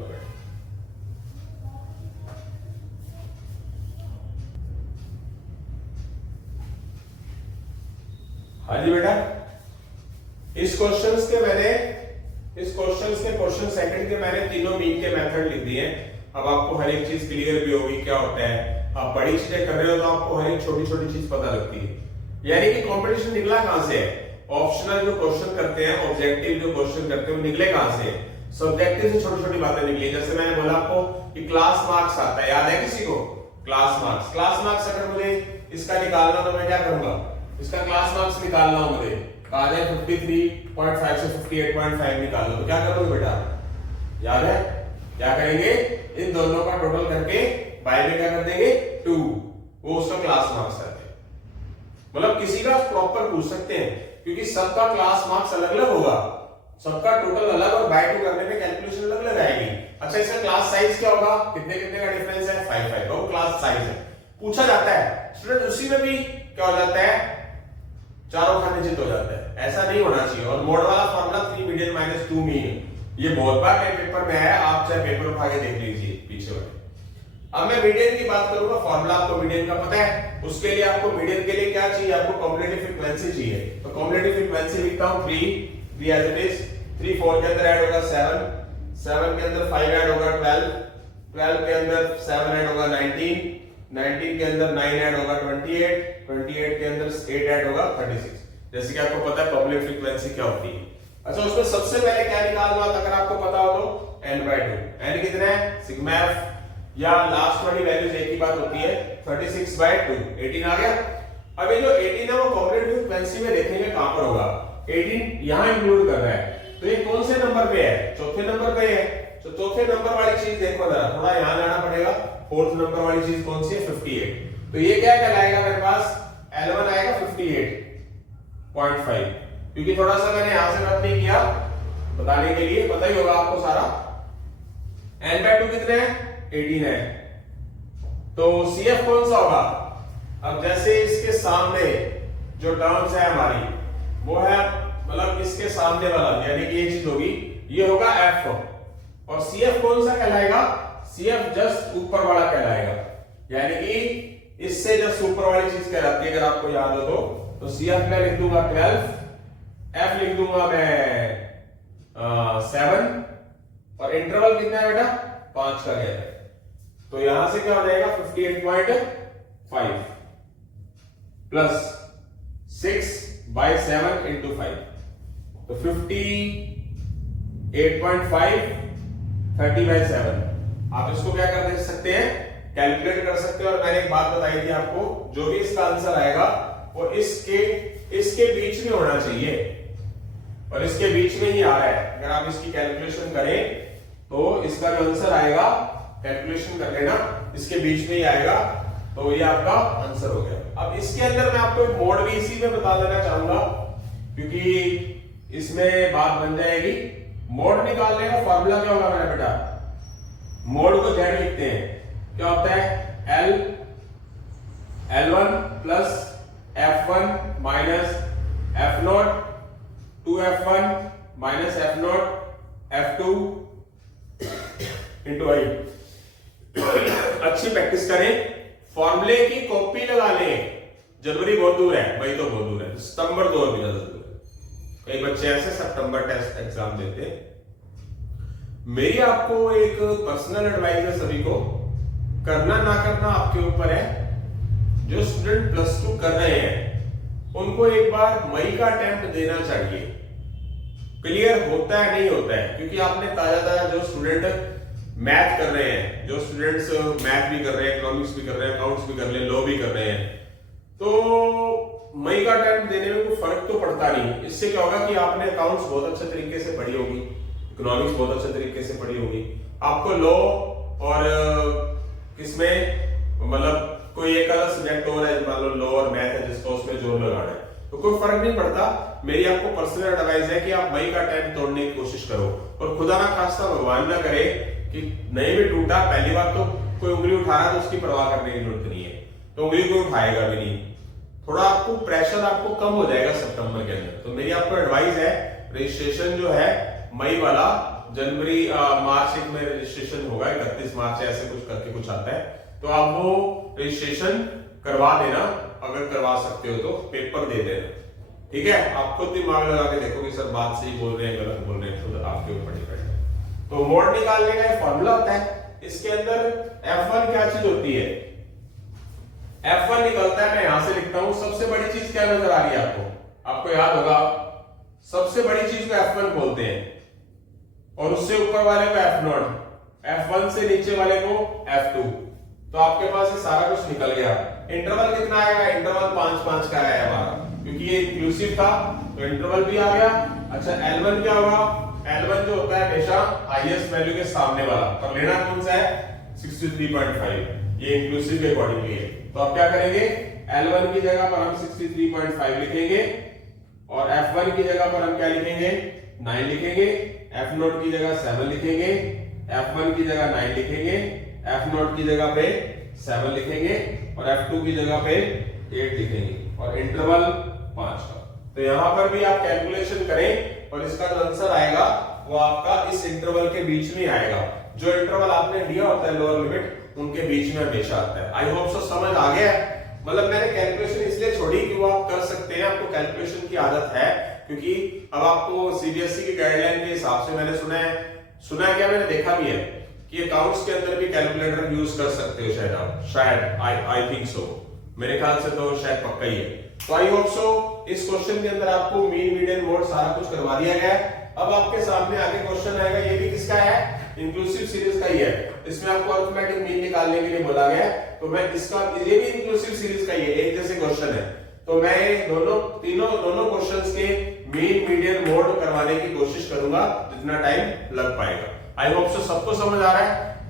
हाँ जी बेटा, इस क्वेश्चंस के क्वेश्चन सेकंड के मैंने तीनों मीन के मेथड लिख दिए। अब आपको हर एक चीज क्लियर भी होगी क्या होता है। आप बड़ी चीजें कर रहे हो तो आपको हर एक छोटी छोटी चीज पता लगती है, यानी कि कंपटीशन निकला कहां से है, ऑप्शनल जो क्वेश्चन करते हैं, ऑब्जेक्टिव जो क्वेश्चन करते हैं वो निकले कहां से, सब्जेक्टिव से छोटी छोटी बातें निकली। जैसे मैंने बोला आपको कि क्लास मार्क्स आता है, याद है किसी को, क्लास मार्क्स अगर मुझे इसका निकालना तो मैं क्या करूंगा, इसका क्लास मार्क्स निकालना हो मुझे, कहा जाए 53.5 से 58.5 निकाल लो, तो क्या करोगे बेटा, याद है क्या करेंगे, इन दोनों का टोटल करके बाय में क्या कर देंगे 2, वो उसका क्लास मार्क्स करते हैं। मतलब किसी का प्रॉपर पूछ सकते हैं क्योंकि सबका क्लास मार्क्स अलग अलग होगा, सबका टोटल अलग, और बाय 2 करने में कैलकुलेशन अलग अलग आएगी। अच्छा इसका क्लास साइज क्या होगा, कितने कितने का डिफरेंस है, 5 का वो क्लास साइज है, पूछा जाता है। स्टूडेंट उसी में भी क्या हो जाता है, चारों खाने चित हो जाता है, ऐसा नहीं होना चाहिए। और मोड वाला फॉर्मूला 3 मीडियन माइनस 2 मीन, ये बहुत बार मेरे पेपर में है, आप चाहे पेपर उठा के देख लीजिए पीछे वाले। अब मैं मीडियन की बात करूंगा, फॉर्मूला आपको मीडियन का पता है, उसके लिए आपको मीडियन के लिए क्या चाहिए, आपको कॉम्बिनेटिव फ्रीक्वेंसी चाहिए। तो कॉम्बिनेटिव फ्रीक्वेंसी लिखता हूं 3 एज इट इज, 3 4 के अंदर ऐड होगा 7, 7 के अंदर 5 ऐड होगा 12, 12 के अंदर 7 ऐड होगा 19, 19 के अंदर 9 ऐड होगा 28, 28 के अंदर 8 ऐड होगा 36। जैसे कि आपको पता है कॉम्बिनेटिव फ्रीक्वेंसी क्या होती है। अच्छा उसमें सबसे पहले क्या निकालना, अगर आपको पता हो तो n/2, n कितना है सिग्मा f, या लास्ट वाली वैल्यूज एक ही बात होती है, 36/2, 18 आ गया। अब ये जो 18 है वो कॉम्बिनेटिव फ्रीक्वेंसी में देखेंगे कहां पर होगा, 18 यहां इंक्लूड कर रहा है, तो ये कौन से नंबर पे है, चौथे नंबर पे है। तो चौथे नंबर वाली चीज देखो जरा, थोड़ा यहां जाना पड़ेगा, फोर्थ नंबर वाली चीज कौन सी है, 58। तो ये क्या कहलाएगा, मेरे पास L1 आएगा 58, 0.5, क्योंकि थोड़ा सा मैंने यहां से रब नहीं किया बताने के लिए, पता ही होगा आपको सारा। n/2 कितने हैं? 18 है। तो CF कौन सा होगा? अब जैसे इसके सामने जो टर्म्स है हमारी वो है मतलब इसके सामने वाला, यानी कि ये चीज होगी, ये होगा F, और CF कौन सा कहलाएगा? CF जस्ट ऊपर वाला कहलाएगा, यानी कि इससे जस्ट ऊपर वाली चीज कहलाती है। अगर आपको याद हो तो CF में लिख दूंगा 12, F लिख दूंगा मैं 7, और इंटरवल कितना है बेटा? 5 का गया है। तो यहां से क्या हो जाएगा? 58.5 प्लस 6/7 into 5, तो 58.5 30/7। आप इसको क्या कर दे सकते हैं? कैलकुलेट कर सकते हैं। और मैंने एक बात बताई थी आपको, जो भी इसका आंसर आएगा वो इसके बीच में होना चाहिए, और इसके बीच में ही आ रहा है। अगर आप इसकी कैलकुलेशन करें तो इसका जो आंसर आएगा, कैलकुलेशन कर लेना, इसके बीच में ही आएगा, तो ये आपका आंसर हो गया। अब इसके अंदर मैं आपको एक मोड भी इसी में बता देना चाहूंगा, क्योंकि इसमें बात बन जाएगी। मोड निकालने का फॉर्मूला क्या होगा मेरा बेटा? मोड को Z लिखते हैं, क्या होता है? L1 plus F1 minus F0 2F1 minus F0 F2 into I। अच्छी प्रैक्टिस करें, फॉर्मूले की कॉपी लगा लें। जनवरी बहुत दूर है, मई तो बहुत दूर है, सितंबर तो और भी ज्यादा दूर है। कई बच्चे ऐसे सितंबर टेस्ट एग्जाम देते हैं। मेरी आपको एक पर्सनल एडवाइस है सभी को, करना ना करना आपके ऊपर है। जो स्टूडेंट +2 कर रहे हैं उनको एक बार मई का अटेम्प्ट देना चाहिए। क्लियर होता है नहीं होता है, क्योंकि आपने ताजा जो स्टूडेंट मैथ कर रहे हैं, जो स्टूडेंट्स मैथ भी कर रहे हैं, इकोनॉमिक्स भी कर रहे हैं, अकाउंट्स भी कर रहे हैं, लॉ भी कर रहे हैं, तो मई का अटेम्प्ट देने में कोई फर्क तो पड़ता नहीं। इससे क्या होगा कि आपने अकाउंट्स बहुत अच्छे तरीके से पढ़ी होगी, इकोनॉमिक्स बहुत अच्छे तरीके से पढ़ी होगी, आपको लॉ और किसमें मतलब कोई एक अलग सब्जेक्ट और है, मान लो लॉ और मैथ है जिसको उसमें जोर लगाना है, तो कोई फर्क नहीं पड़ता। मेरी आपको पर्सनल एडवाइस है कि आप मई का अटेम्प्ट तोड़ने की कोशिश करो, और खुदा ना खास्ता भगवान ना करे कि नहीं भी टूटा। पहली बार तो कोई उंगली उठा रहा है तो उसकी परवाह करने की जरूरत नहीं है, तो उंगली को उठाएगा भी नहीं, थोड़ा आपको प्रेशर आपको कम हो जाएगा सितंबर के अंदर। तो मेरी आपको एडवाइस है, रजिस्ट्रेशन जो है मई वाला जनवरी मार्च में रजिस्ट्रेशन होगा, 31 मार्च ऐसे कुछ करके कुछ आता है, तो आप वो रजिस्ट्रेशन करवा देना, अगर करवा सकते हो तो पेपर दे देना, ठीक है। आप खुद दिमाग लगा के देखो कि सर बात सही बोल रहे हैं गलत बोल रहे हैं, खुद आपके ऊपर डिपेंड है। तो मोड निकालने का एक फॉर्मूला होता है, इसके अंदर F1 क्या चीज होती है? F1 निकलता है, मैं यहां से लिखता हूं। सबसे बड़ी चीज क्या नजर आ रही है आपको? आपको याद होगा सबसे बड़ी चीज को F1 बोलते हैं, और उससे ऊपर वाले को F0, F1 से नीचे वाले को F2। तो आपके पास ये सारा कुछ निकल गया। इंटरवल कितना आएगा? इंटरवल 5-5 का है हमारा, क्योंकि ये इंक्लूसिव था तो इंटरवल भी आ गया। अच्छा L1 क्या होगा? L1 जो होता है हमेशा हाईएस्ट वैल्यू के सामने वाला, पर लेना कौन सा है? 63.5, ये इंक्लूसिव के अकॉर्डिंगली है। तो आप क्या करेंगे? L1 की जगह पर हम 63.5 लिखेंगे, और F1 की जगह पर हम क्या लिखेंगे? 9 लिखेंगे, F0 की जगह 7 लिखेंगे, F1 की जगह 9 लिखेंगे, F0 की जगह पे 7 लिखेंगे, और F2 की जगह पे 8 लिखेंगे, और इंटरवल 5 का। तो यहां पर भी आप कैलकुलेशन करें, और इसका जो आंसर आएगा वो आपका इस इंटरवल के बीच में आएगा। जो इंटरवल आपने लिया होता है लोअर लिमिट, उनके बीच में हमेशा आता है। आई होप सो समझ आ गया। मतलब मैंने कैलकुलेशन इसलिए छोड़ी कि वो आप कर सकते हैं, आपको कैलकुलेशन की आदत है, क्योंकि अब आपको सीबीएसई की गाइडलाइन के हिसाब से मैंने सुना है क्या, मैंने देखा भी है कि अकाउंट्स के अंदर भी कैलकुलेटर यूज कर सकते हो शायद आप, शायद आई थिंक सो, मेरे ख्याल से तो शायद पक्का ही है। तो आई होप सो इस क्वेश्चन के अंदर आपको मीन मीडियन मोड सारा कुछ करवा दिया गया है। अब आपके सामने आगे क्वेश्चन आएगा, ये भी किसका है? इंक्लूसिव सीरीज का ही है। इसमें आपको अरिथमेटिक मीन निकालने के लिए बोला गया है, तो मैं इसका, ये भी इंक्लूसिव सीरीज का ही है, एक जैसे क्वेश्चन है, तो मैं दोनों क्वेश्चंस के मीन मीडियन मोड करवाने की कोशिश करूंगा जितना टाइम लग पाएगा। आई होप सो सबको समझ आ रहा है,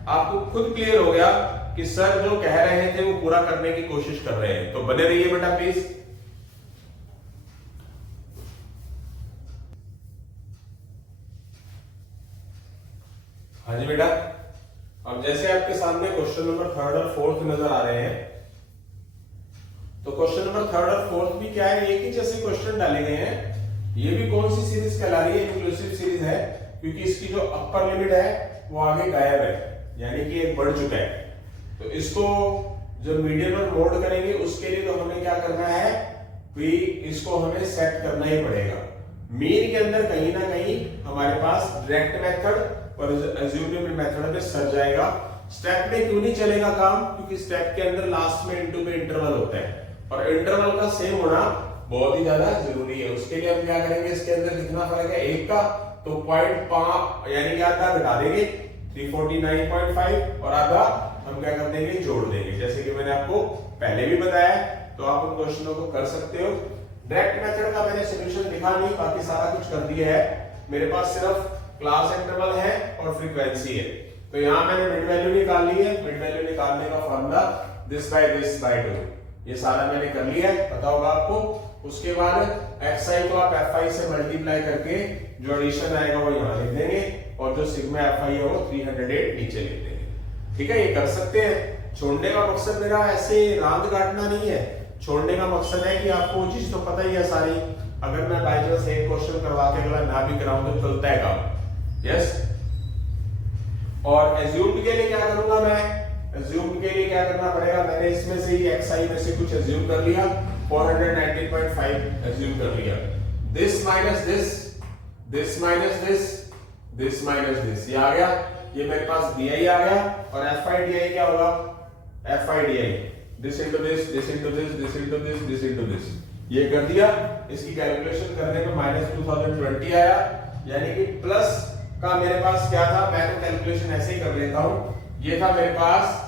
आपको खुद क्लियर हो गया कि सर जो कह रहे थे वो पूरा करने की कोशिश कर रहे हैं। तो बने रहिए बेटा प्लीज। हाँ जी बेटा, अब जैसे आपके सामने क्वेश्चन नंबर थर्ड और फोर्थ नजर आ रहे हैं, तो क्वेश्चन नंबर थर्ड और फोर्थ भी क्या है, एक ही जैसे क्वेश्चन डाले गए हैं। ये भी कौन सी सीरीज कहला रही है, इंक्लूसिव सीरीज है, क्योंकि इसकी जो अपर लिमिट है वो आगे गायब है, यानी कि एक बढ़ चुका है। तो इसको जब मीडियन में मोड करेंगे उसके लिए तो हमें क्या करना है कि इसको हमें सेट करना ही पड़ेगा। मीन के अंदर कहीं ना कहीं हमारे पास डायरेक्ट मेथड और अज्यूमेबल मेथड में सर जाएगा। स्टेप में क्यों नहीं चलेगा काम, क्योंकि स्टेप के अंदर लास्ट में इनटू में इंटरवल होता है और इंटरवल का सेम होना बहुत ही ज्यादा जरूरी है। उसके लिए हम क्या करेंगे, इसके अंदर कितना फर्क है एक का, तो 0.5 यानी कि आधा घटा देंगे 349.5 और आधा हम क्या कर देंगे, जोड़ देंगे, जैसे कि मैंने आपको पहले भी बताया। तो आप उन क्वेश्चनों को कर सकते हो। डायरेक्ट मेथड का मैंने सॉल्यूशन लिखा नहीं, बाकी सारा कुछ कर दिया है। मेरे पास सिर्फ क्लास इंटरवल है और फ्रीक्वेंसी है। तो यहाँ मैंने मिड वैल्यू निकाल ली है। मिड वैल्यू निकालने का फॉर्मूला दिस बाय 2, ये सारा मैंने कर लिया है, पता होगा आपको। उसके बाद xi को आप fi से मल्टीप्लाई करके जो एडिशन आएगा वो यहाँ लिख देंगे और जो सिग्मा fi है वो 308 नीचे लिख देंगे। ठीक है, ये कर सकते हैं। छोड़ने का मकसद मेरा ऐसे रांद काटना नहीं है, छोड़ने का मकसद है कि आपको वो चीज तो पता ही है सारी। अगर मैं बाय चांस एक क्वेश्चन करवा के अगला ना भी कराऊं तो चलता है काम। यस, और एज्यूम्ड के लिए क्या करूंगा मैं, एज्यूम्ड के लिए क्या करना पड़ेगा, मैंने इसमें से ही xi में से कुछ एज्यूम कर लिया, 419.5 एज्यूम कर लिया। This minus this, this minus this, this minus this, ये आ गया, ये मेरे पास di आ गया। और fi di क्या होगा, fi di this into this, this into this, this into this, this into this, ये कर दिया। इसकी कैलकुलेशन करने पे -2020 आया, यानी कि प्लस का मेरे पास क्या था, मैं तो कैलकुलेशन ऐसे ही कर लेता हूं। ये था मेरे पास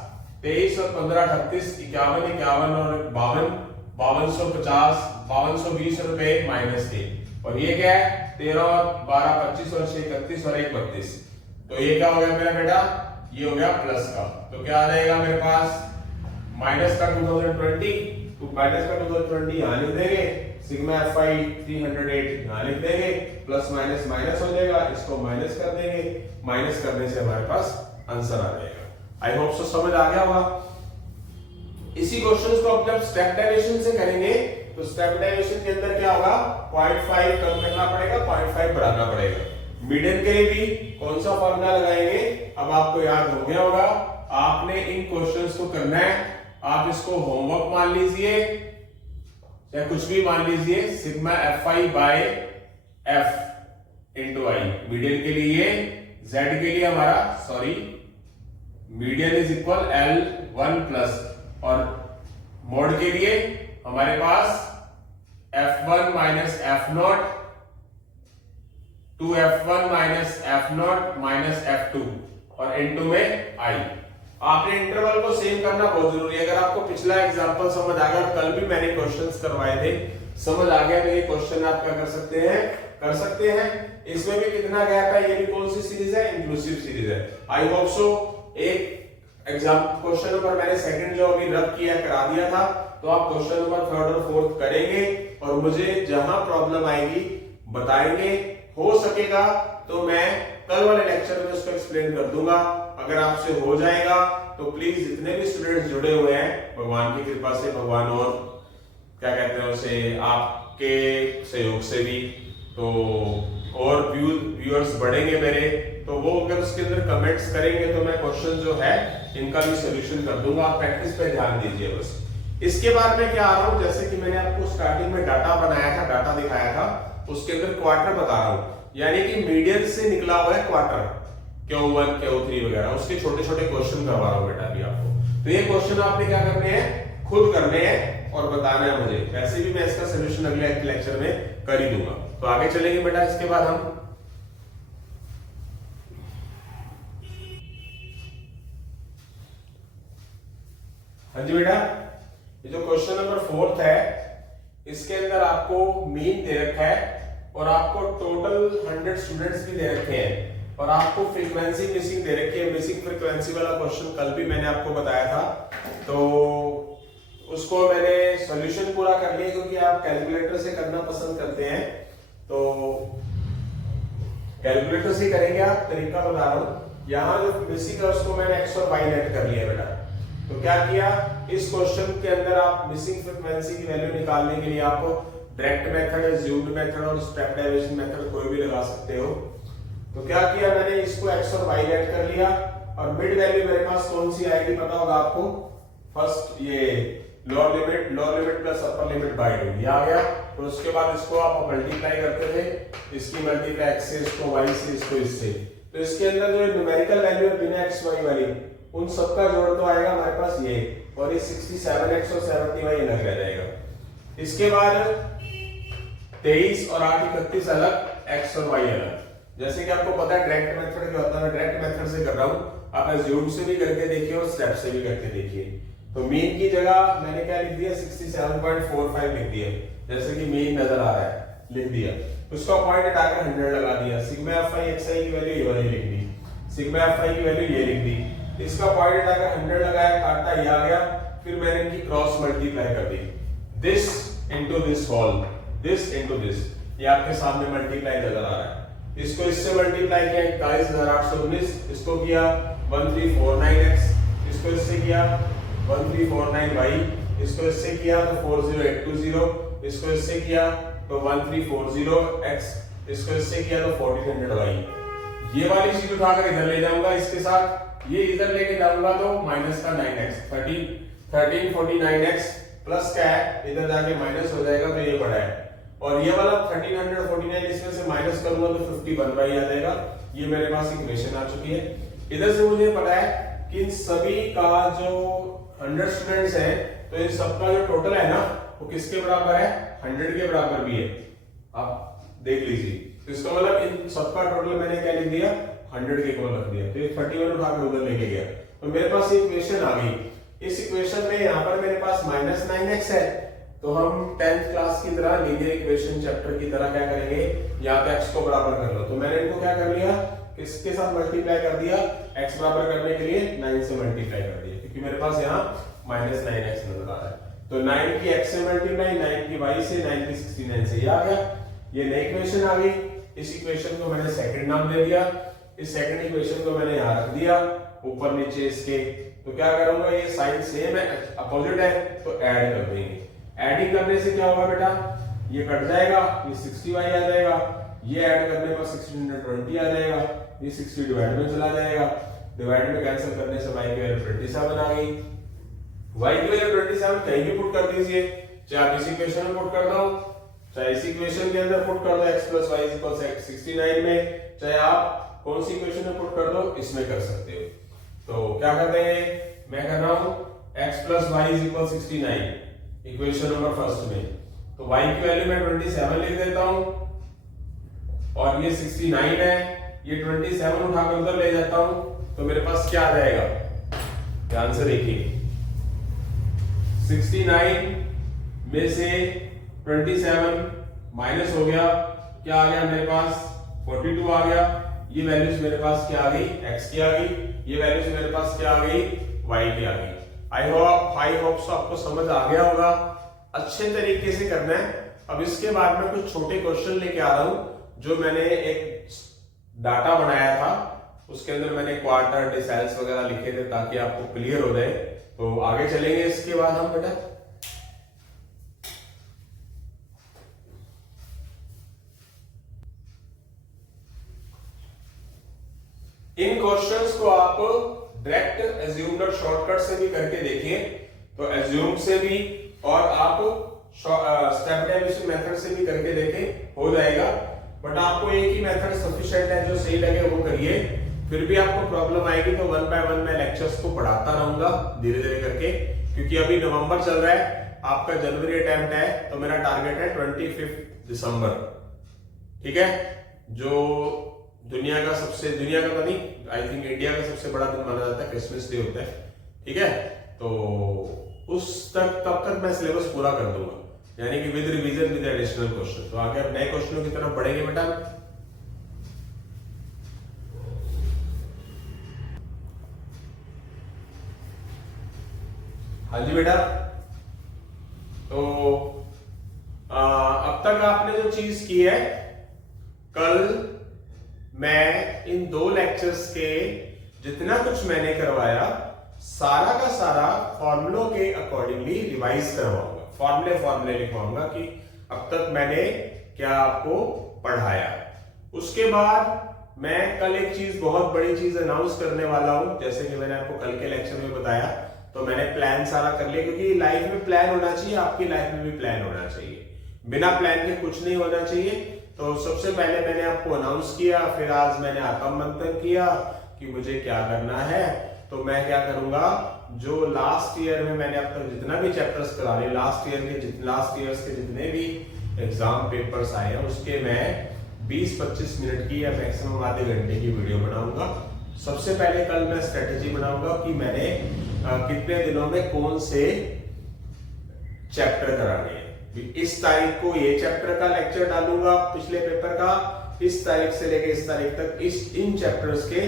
23 और 15 38 51 51 और 52 5250 5220 रुपए माइनस के, और ये क्या है 13 12 25 और 6 31 और 1 32। तो ये क्या हो गया मेरा बेटा, ये हो गया प्लस का। तो क्या आ जाएगा मेरे पास, माइनस का 2020, तो माइनस का 2020 यहां लिख देंगे, सिग्मा fi 308 यहां लिख देंगे, प्लस माइनस माइनस हो जाएगा, इसको माइनस कर देंगे, माइनस करने से हमारे पास आंसर आ जाएगा। आई होप सो समझ आ गया होगा। इसी क्वेश्चंस को अब जब स्टेप डेरिवेशन से करेंगे तो स्टेप डेरिवेशन के अंदर क्या होगा, 0.5 कम करना पड़ेगा, 0.5 बढ़ाना पड़ेगा। मीडियन के लिए भी कौन सा फॉर्मूला लगाएंगे, अब आपको याद हो गया होगा। आपने इन क्वेश्चंस को करना है, आप इसको होमवर्क मान लीजिए या कुछ भी मान लीजिए, sigma fi by f into I. Median के लिए, z के लिए हमारा sorry median is equal L1 plus, और मोड के लिए हमारे पास f1 minus f0 2f1 minus f0 minus f2 और इनटू में i। आपने इंटरवल को सेम करना बहुत जरूरी है। अगर आपको पिछला एग्जांपल समझ आ गया, कल भी मैंने क्वेश्चंस करवाए थे, समझ आ गया तो ये क्वेश्चन आप क्या कर सकते हैं, कर सकते हैं। इसमें भी कितना गैप है, ये भी कौन सी सीरीज है, इंक्लूसिव सीरीज है। आई होप सो एक एग्जाम क्वेश्चन नंबर मैंने सेकंड जो अभी रब किया करा दिया था, तो आप क्वेश्चन नंबर थर्ड और फोर्थ करेंगे और मुझे जहां प्रॉब्लम आएगी बताएंगे। हो सकेगा तो मैं कल वाले लेक्चर में उसको एक्सप्लेन कर दूंगा। अगर आपसे हो जाएगा तो प्लीज जितने भी स्टूडेंट्स जुड़े हुए हैं, भगवान की कृपा से, भगवान और क्या कहते हैं उसे, आपके सहयोग से भी तो और व्यूअर्स बढ़ेंगे मेरे, तो वो अगर उसके अंदर कमेंट्स करेंगे तो मैं क्वेश्चन जो है इनका भी सोल्यूशन कर दूंगा। आप प्रैक्टिस पे ध्यान दीजिए बस। इसके बाद मैं क्या आ रहा हूं, जैसे कि मैंने आपको स्टार्टिंग में डाटा बनाया था, डाटा दिखाया था, उसके अंदर क्वार्टर बता रहा हूं, यानी कि मीडियन से निकला हुआ है क्वार्टर, Q1 Q3 वगैरह, उसके छोटे छोटे क्वेश्चन करवा रहा हूं बेटा अभी आपको। तो ये क्वेश्चन आपने क्या करने हैं, खुद करने हैं और बताना है मुझे। वैसे भी मैं इसका सोल्यूशन अगले लेक्चर में कर ही दूंगा। तो आगे चलेंगे बेटा। इसके बाद हम हाँ जी बेटा, ये जो क्वेश्चन नंबर फोर्थ है, इसके अंदर आपको मीन दे रखा है और आपको टोटल 100 स्टूडेंट्स भी दे रखे हैं और आपको फ्रीक्वेंसी मिसिंग दे रखी है। मिसिंग फ्रीक्वेंसी वाला क्वेश्चन कल भी मैंने आपको बताया था, तो उसको मैंने सॉल्यूशन पूरा कर लिया, क्योंकि आप कैलकुलेटर से करना पसंद करते हैं तो कैलकुलेटर से करेंगे। आप तरीका बता रहा हूं, यहाँ जो मिसिंग है उसको मैंने x और y नेट कर लिया बेटा। तो क्या किया, इस क्वेश्चन के अंदर आप मिसिंग फ्रीक्वेंसी की वैल्यू निकालने के लिए आपको डायरेक्ट मेथड, अज्यूम्ड मेथड और स्टेप डेरिवेशन मेथड कोई भी लगा सकते हो। तो क्या किया मैंने, इसको x और y नेट कर लिया और मिड वैल्यू मेरे पास कौन सी आएगी पता होगा आपको, फर्स्ट ये lower limit plus upper limit by 2 ये आ गया। तो उसके बाद इसको आप मल्टीप्लाई करते थे, इसकी मल्टीप्लाई x से, इसको y से, इसको इससे। तो इसके अंदर जो न्यूमेरिकल वैल्यू है बिना x y वाली, उन सबका जोड़ तो आएगा हमारे पास ये, और ये 67x और 70y अलग रह जाएगा। इसके बाद 23 और 8 31 अलग, x और y अलग। जैसे कि आपको पता है डायरेक्ट मेथड क्या होता है, मैं डायरेक्ट मेथड से कर रहा हूं, आप अज्यूम से भी करके देखिए और स्टेप से भी करके देखिए। तो मीन की जगह मैंने क्या लिख दिया, 67.45 लिख दिया, जैसे कि मीन नजर आ रहा है, लिख दिया। उसका पॉइंट हटाकर 100 लगा दिया, सिग्मा एफ आई एक्स आई की वैल्यू ये वाली लिख दी, सिग्मा एफ आई की वैल्यू ये लिख दी। इसका पॉइंट हटाकर 100 लगाया, काटा ये आ गया, फिर मैंने इनकी क्रॉस मल्टीप्लाई कर दी, this into this whole, this into this, ये आपके सामने मल्टीप्लाई नजर आ रहा है। इसको इससे मल्टीप्लाई किया 21819, इसको किया 1349x, इसको इससे किया 1349y, इसको इससे किया तो 40820, इसको इससे किया तो 1340x, इसको इससे किया तो 1400y। ये वाली चीज उठाकर इधर ले जाऊंगा, इसके साथ ये इधर लेके जाऊंगा तो माइनस का 9x, 1349x प्लस क्या है, इधर जाके माइनस हो जाएगा तो ये बड़ा है, और ये वाला 1349 इसमें से माइनस करूंगा तो 51y आ जाएगा। ये मेरे पास इक्वेशन आ चुकी है। इधर से मुझे पता है कि इन सभी का जो 100 स्टूडेंट्स हैं, तो इन सबका जो टोटल है ना वो किसके बराबर है, 100 के बराबर भी है, आप देख लीजिए। तो इसका मतलब इन सबका टोटल मैंने क्या लिख दिया, 100 के इक्वल रख दिया। तो ये 31 उठाकर उधर लेके गया, तो मेरे पास इक्वेशन आ गई। इस इक्वेशन में यहाँ पर मेरे पास -9x है, तो हम 10th क्लास की तरह लीनियर इक्वेशन चैप्टर की तरह क्या करेंगे, यहाँ पे x को बराबर कर लो। तो मैंने इनको क्या कर लिया, इसके साथ मल्टीप्लाई कर दिया, x बराबर करने के लिए 9 से मल्टीप्लाई कर दिया, क्योंकि मेरे पास यहाँ -9x नजर आ रहा है। तो 9 की x से मल्टीप्लाई, 9 की y से, 9 की 69 से, ये आ गया, ये नई इक्वेशन आ गई। इस इक्वेशन को मैंने सेकंड नाम दे दिया, इस सेकंड इक्वेशन को मैंने यहाँ रख दिया ऊपर नीचे इसके। तो क्या करूंगा, ये साइन सेम है, अपोजिट है, तो ऐड कर देंगे। एडिंग करने से क्या होगा बेटा, ये कट जाएगा, ये 60y आ जाएगा, ये ऐड करने पर 1620 आ जाएगा, ये 60 डिवाइड में चला जाएगा, डिवाइड में कैंसिल करने से y की वैल्यू 27 आ गई। y की वैल्यू 27 कहीं भी पुट कर दीजिए, चाहे आप इस इक्वेशन में पुट कर दो, चाहे इस इक्वेशन के अंदर पुट कर दो x + y = 69 में, चाहे आप कौन सी इक्वेशन में पुट कर दो, इसमें कर सकते हो। तो क्या करते हैं, मैं कर रहा हूं x + y = 69 equation number first में, तो y की वैल्यू मैं 27 लिख देता हूं, और ये 69 है, ये 27 उठाकर उधर ले जाता हूं, तो मेरे पास क्या आ जाएगा, ध्यान से देखिए, 69 में से 27 माइनस हो गया, क्या आ गया मेरे पास, 42 आ गया। ये वैल्यूज मेरे पास क्या आ गई, x की आ गई, ये वैल्यूज मेरे पास क्या आ गई, y की आ गई। आई होप सो आपको समझ आ गया होगा, अच्छे तरीके से करना है। अब इसके बाद में कुछ छोटे क्वेश्चन लेके आ रहा हूं, जो मैंने एक डाटा बनाया था, उसके अंदर मैंने क्वार्टर डिसाइल्स वगैरह लिखे थे ताकि आपको क्लियर हो जाए। तो आगे चलेंगे इसके बाद हम बेटा। इन क्वेश्चंस को आप डायरेक्ट अज्यूम्ड और शॉर्टकट से भी करके देखिए, तो अज्यूम से भी और आप स्टेप डेरिवेशन मेथड से भी करके देखें, हो जाएगा। बट आपको एक ही मेथड सफिशिएंट है, जो सही लगे वो करिए। फिर भी आपको प्रॉब्लम आएगी तो 1 बाय 1 मैं लेक्चर्स को पढ़ाता रहूंगा धीरे धीरे करके, क्योंकि अभी नवंबर चल रहा है, आपका जनवरी अटेम्प्ट है, तो मेरा टारगेट है 25 दिसंबर, ठीक है, जो दुनिया का तो नहीं, आई थिंक इंडिया का सबसे बड़ा दिन माना जाता है, क्रिसमस डे होता है, ठीक है। तो उस तब तक मैं सिलेबस पूरा कर दूंगा, यानी कि with revision with additional question. तो आगे अब नए क्वेश्चनों की तरफ बढ़ेंगे बेटा। हाँ जी बेटा, तो अब तक आपने जो चीज की है, कल मैं इन 2 लेक्चर्स के जितना कुछ मैंने करवाया सारा का सारा फॉर्मूलों के अकॉर्डिंगली रिवाइज करवाऊंगा, फॉर्मूले लिखवाऊंगा कि अब तक मैंने क्या आपको पढ़ाया। उसके बाद मैं कल एक चीज, बहुत बड़ी चीज अनाउंस करने वाला हूं, जैसे कि मैंने आपको कल के लेक्चर में बताया, तो मैंने प्लान सारा कर लिया, क्योंकि लाइफ में प्लान होना चाहिए, आपकी लाइफ में भी प्लान होना चाहिए, बिना प्लान के कुछ नहीं होना चाहिए। तो सबसे पहले मैंने आपको अनाउंस किया, फिर आज मैंने आत्म मंथन किया कि मुझे क्या करना है। तो मैं क्या करूंगा, जो लास्ट ईयर में मैंने अब तक जितना भी चैप्टर्स करा लिए, लास्ट ईयर्स के जितने भी एग्जाम पेपर्स आए हैं, उसके मैं 20-25 मिनट की या मैक्सिमम आधे घंटे की वीडियो बनाऊंगा। सबसे पहले कल मैं स्ट्रेटेजी बनाऊंगा कि मैंने कितने दिनों में कौन से चैप्टर कराने हैं। इस तारीख को ये चैप्टर का लेक्चर डालूंगा, पिछले पेपर का, इस तारीख से लेकर इस तारीख तक इन चैप्टर्स के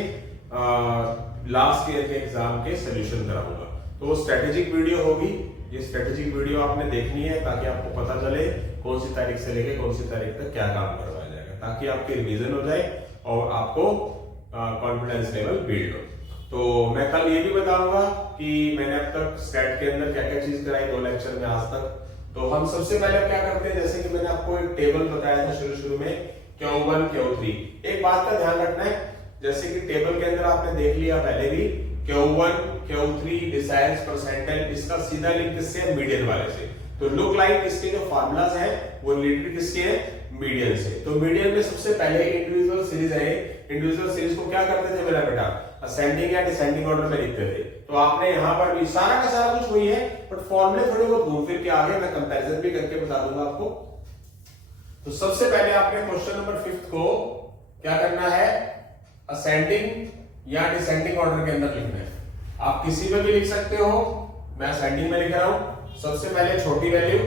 लास्ट ईयर के एग्जाम के सोल्यूशन कराऊंगा। तो वो स्ट्रेटेजिक वीडियो होगी, ये स्ट्रेटेजिक वीडियो आपने देखनी है ताकि आपको पता चले कौन सी तारीख से लेकर कौन सी तारीख तक क्या काम करवाया जाएगा, ताकि आपकी रिवीजन हो जाए और आपको कॉन्फिडेंस लेवल बिल्ड हो। तो मैं कल ये भी बताऊंगा कि मैंने अब तक स्टैट के अंदर क्या क्या चीज कराई 2 लेक्चर में आज तक। तो हम सबसे पहले क्या करते हैं, जैसे कि मैंने आपको एक टेबल बताया था शुरू में, Q1 Q3। एक बात का ध्यान रखना है, जैसे कि टेबल के अंदर आपने देख लिया पहले भी, Q1 Q3 डिसाइल्स परसेंटाइल, इसका सीधा लिंक किससे है, मीडियन वाले से। तो लुक लाइक इसके जो फार्मूलाज है वो रिलेटेड किसके है, मीडियन से। तो मीडियन में सबसे पहले इंडिविजुअल सीरीज है, इंडिविजुअल सीरीज को क्या करते थे मेरा बेटा, असेंडिंग या डिसेंडिंग ऑर्डर में लिखते थे। तो आपने यहाँ पर भी सारा का सारा कुछ वही है, बट फॉर्मूले थोड़े बहुत घूम फिर के आगे मैं कंपैरिजन भी करके बता दूंगा आपको। तो सबसे पहले आपने क्वेश्चन नंबर 5 को क्या करना है, असेंडिंग या डिसेंडिंग ऑर्डर के अंदर लिखना है। आप किसी में भी लिख सकते हो, मैं असेंडिंग में लिख रहा हूं। सबसे पहले छोटी वैल्यू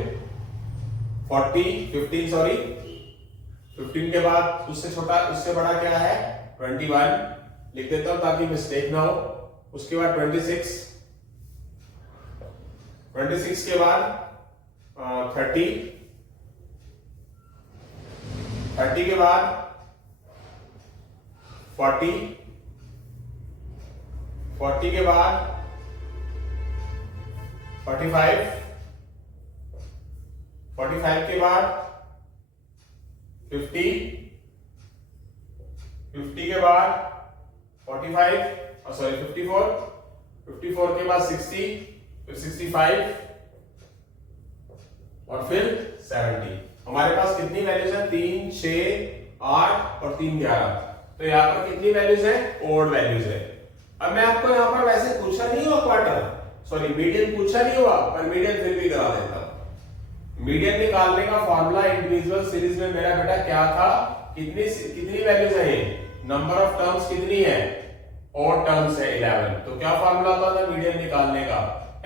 15 के बाद उससे छोटा, उससे बड़ा क्या है 21 लिख देता हूं ताकि मिस्टेक ना हो। उसके बाद 26 के बाद 30 के बाद 40 के बाद 45 के बाद 50 के बाद 54 के बाद 60, फिर 65 और फिर 70। हमारे पास कितनी वैल्यूज है, 3, 6, 8 और 3, 11। तो यहाँ पर कितनी वैल्यूज है, ओड वैल्यूज है। अब मैं आपको यहाँ पर वैसे पूछा नहीं हुआ क्वार्टर, सॉरी मीडियन पूछा नहीं हुआ, पर मीडियन फिर भी करा देता हूं। मीडियन निकालने का फॉर्मूला इंडिविजुअल सीरीज में मेरा बेटा क्या था, कितनी वैल्यूज है, नंबर ऑफ टर्म्स कितनी है, और टर्म्स है 11। तो क्या फॉर्मूला था मीडियन निकालने का,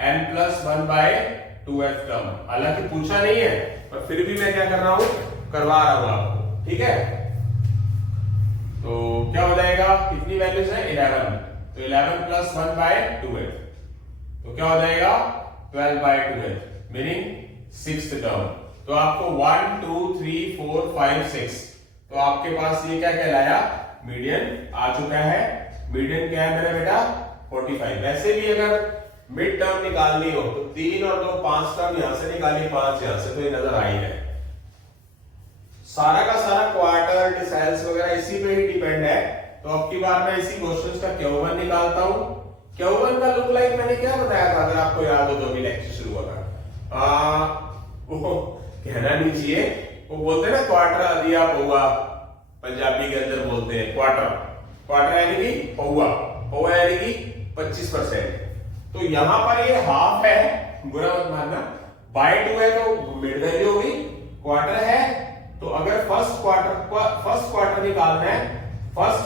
n+1/2f टर्म। हालांकि पूछा नहीं है, पर फिर भी मैं क्या कर रहा हूं, करवा रहा हूं आपको, ठीक है। तो क्या हो जाएगा, कितनी वैल्यूज है 11, तो 11+1/2f, तो क्या हो जाएगा 12/2f, मीनिंग 6th टर्म। तो आपको 1 2 3 4 5 6, तो आपके पास ये क्या कहलाया, मीडियन आ चुका है। मीडियन क्या है मेरा बेटा 45। वैसे भी अगर मिड टर्म निकालनी हो तो 3 और 2 5 टर्म यहां से निकालिए, 5 यहां से, तो ये नजर आ ही है। सारा का सारा क्वार्टर डिसाइल्स वगैरह इसी पे ही डिपेंड है। तो अब की बार मैं इसी क्वेश्चन का Q1 निकालता हूं। Q1 का लुक लाइक मैंने क्या बताया था, अगर आपको याद हो तो भी लेक्चर शुरू हुआ था, वो कहना नहीं चाहिए, वो बोलते हैं ना क्वार्टर दिया पौआ, पंजाबी के अंदर बोलते हैं क्वार्टर यानी कि पौआ यानी कि 25%। तो यहां पर ये हाफ है, बुरा मत मानना, बाय 2 है तो मिड वैल्यू होगी, क्वार्टर है। तो अगर फर्स्ट क्वार्टर निकालना है, फर्स्ट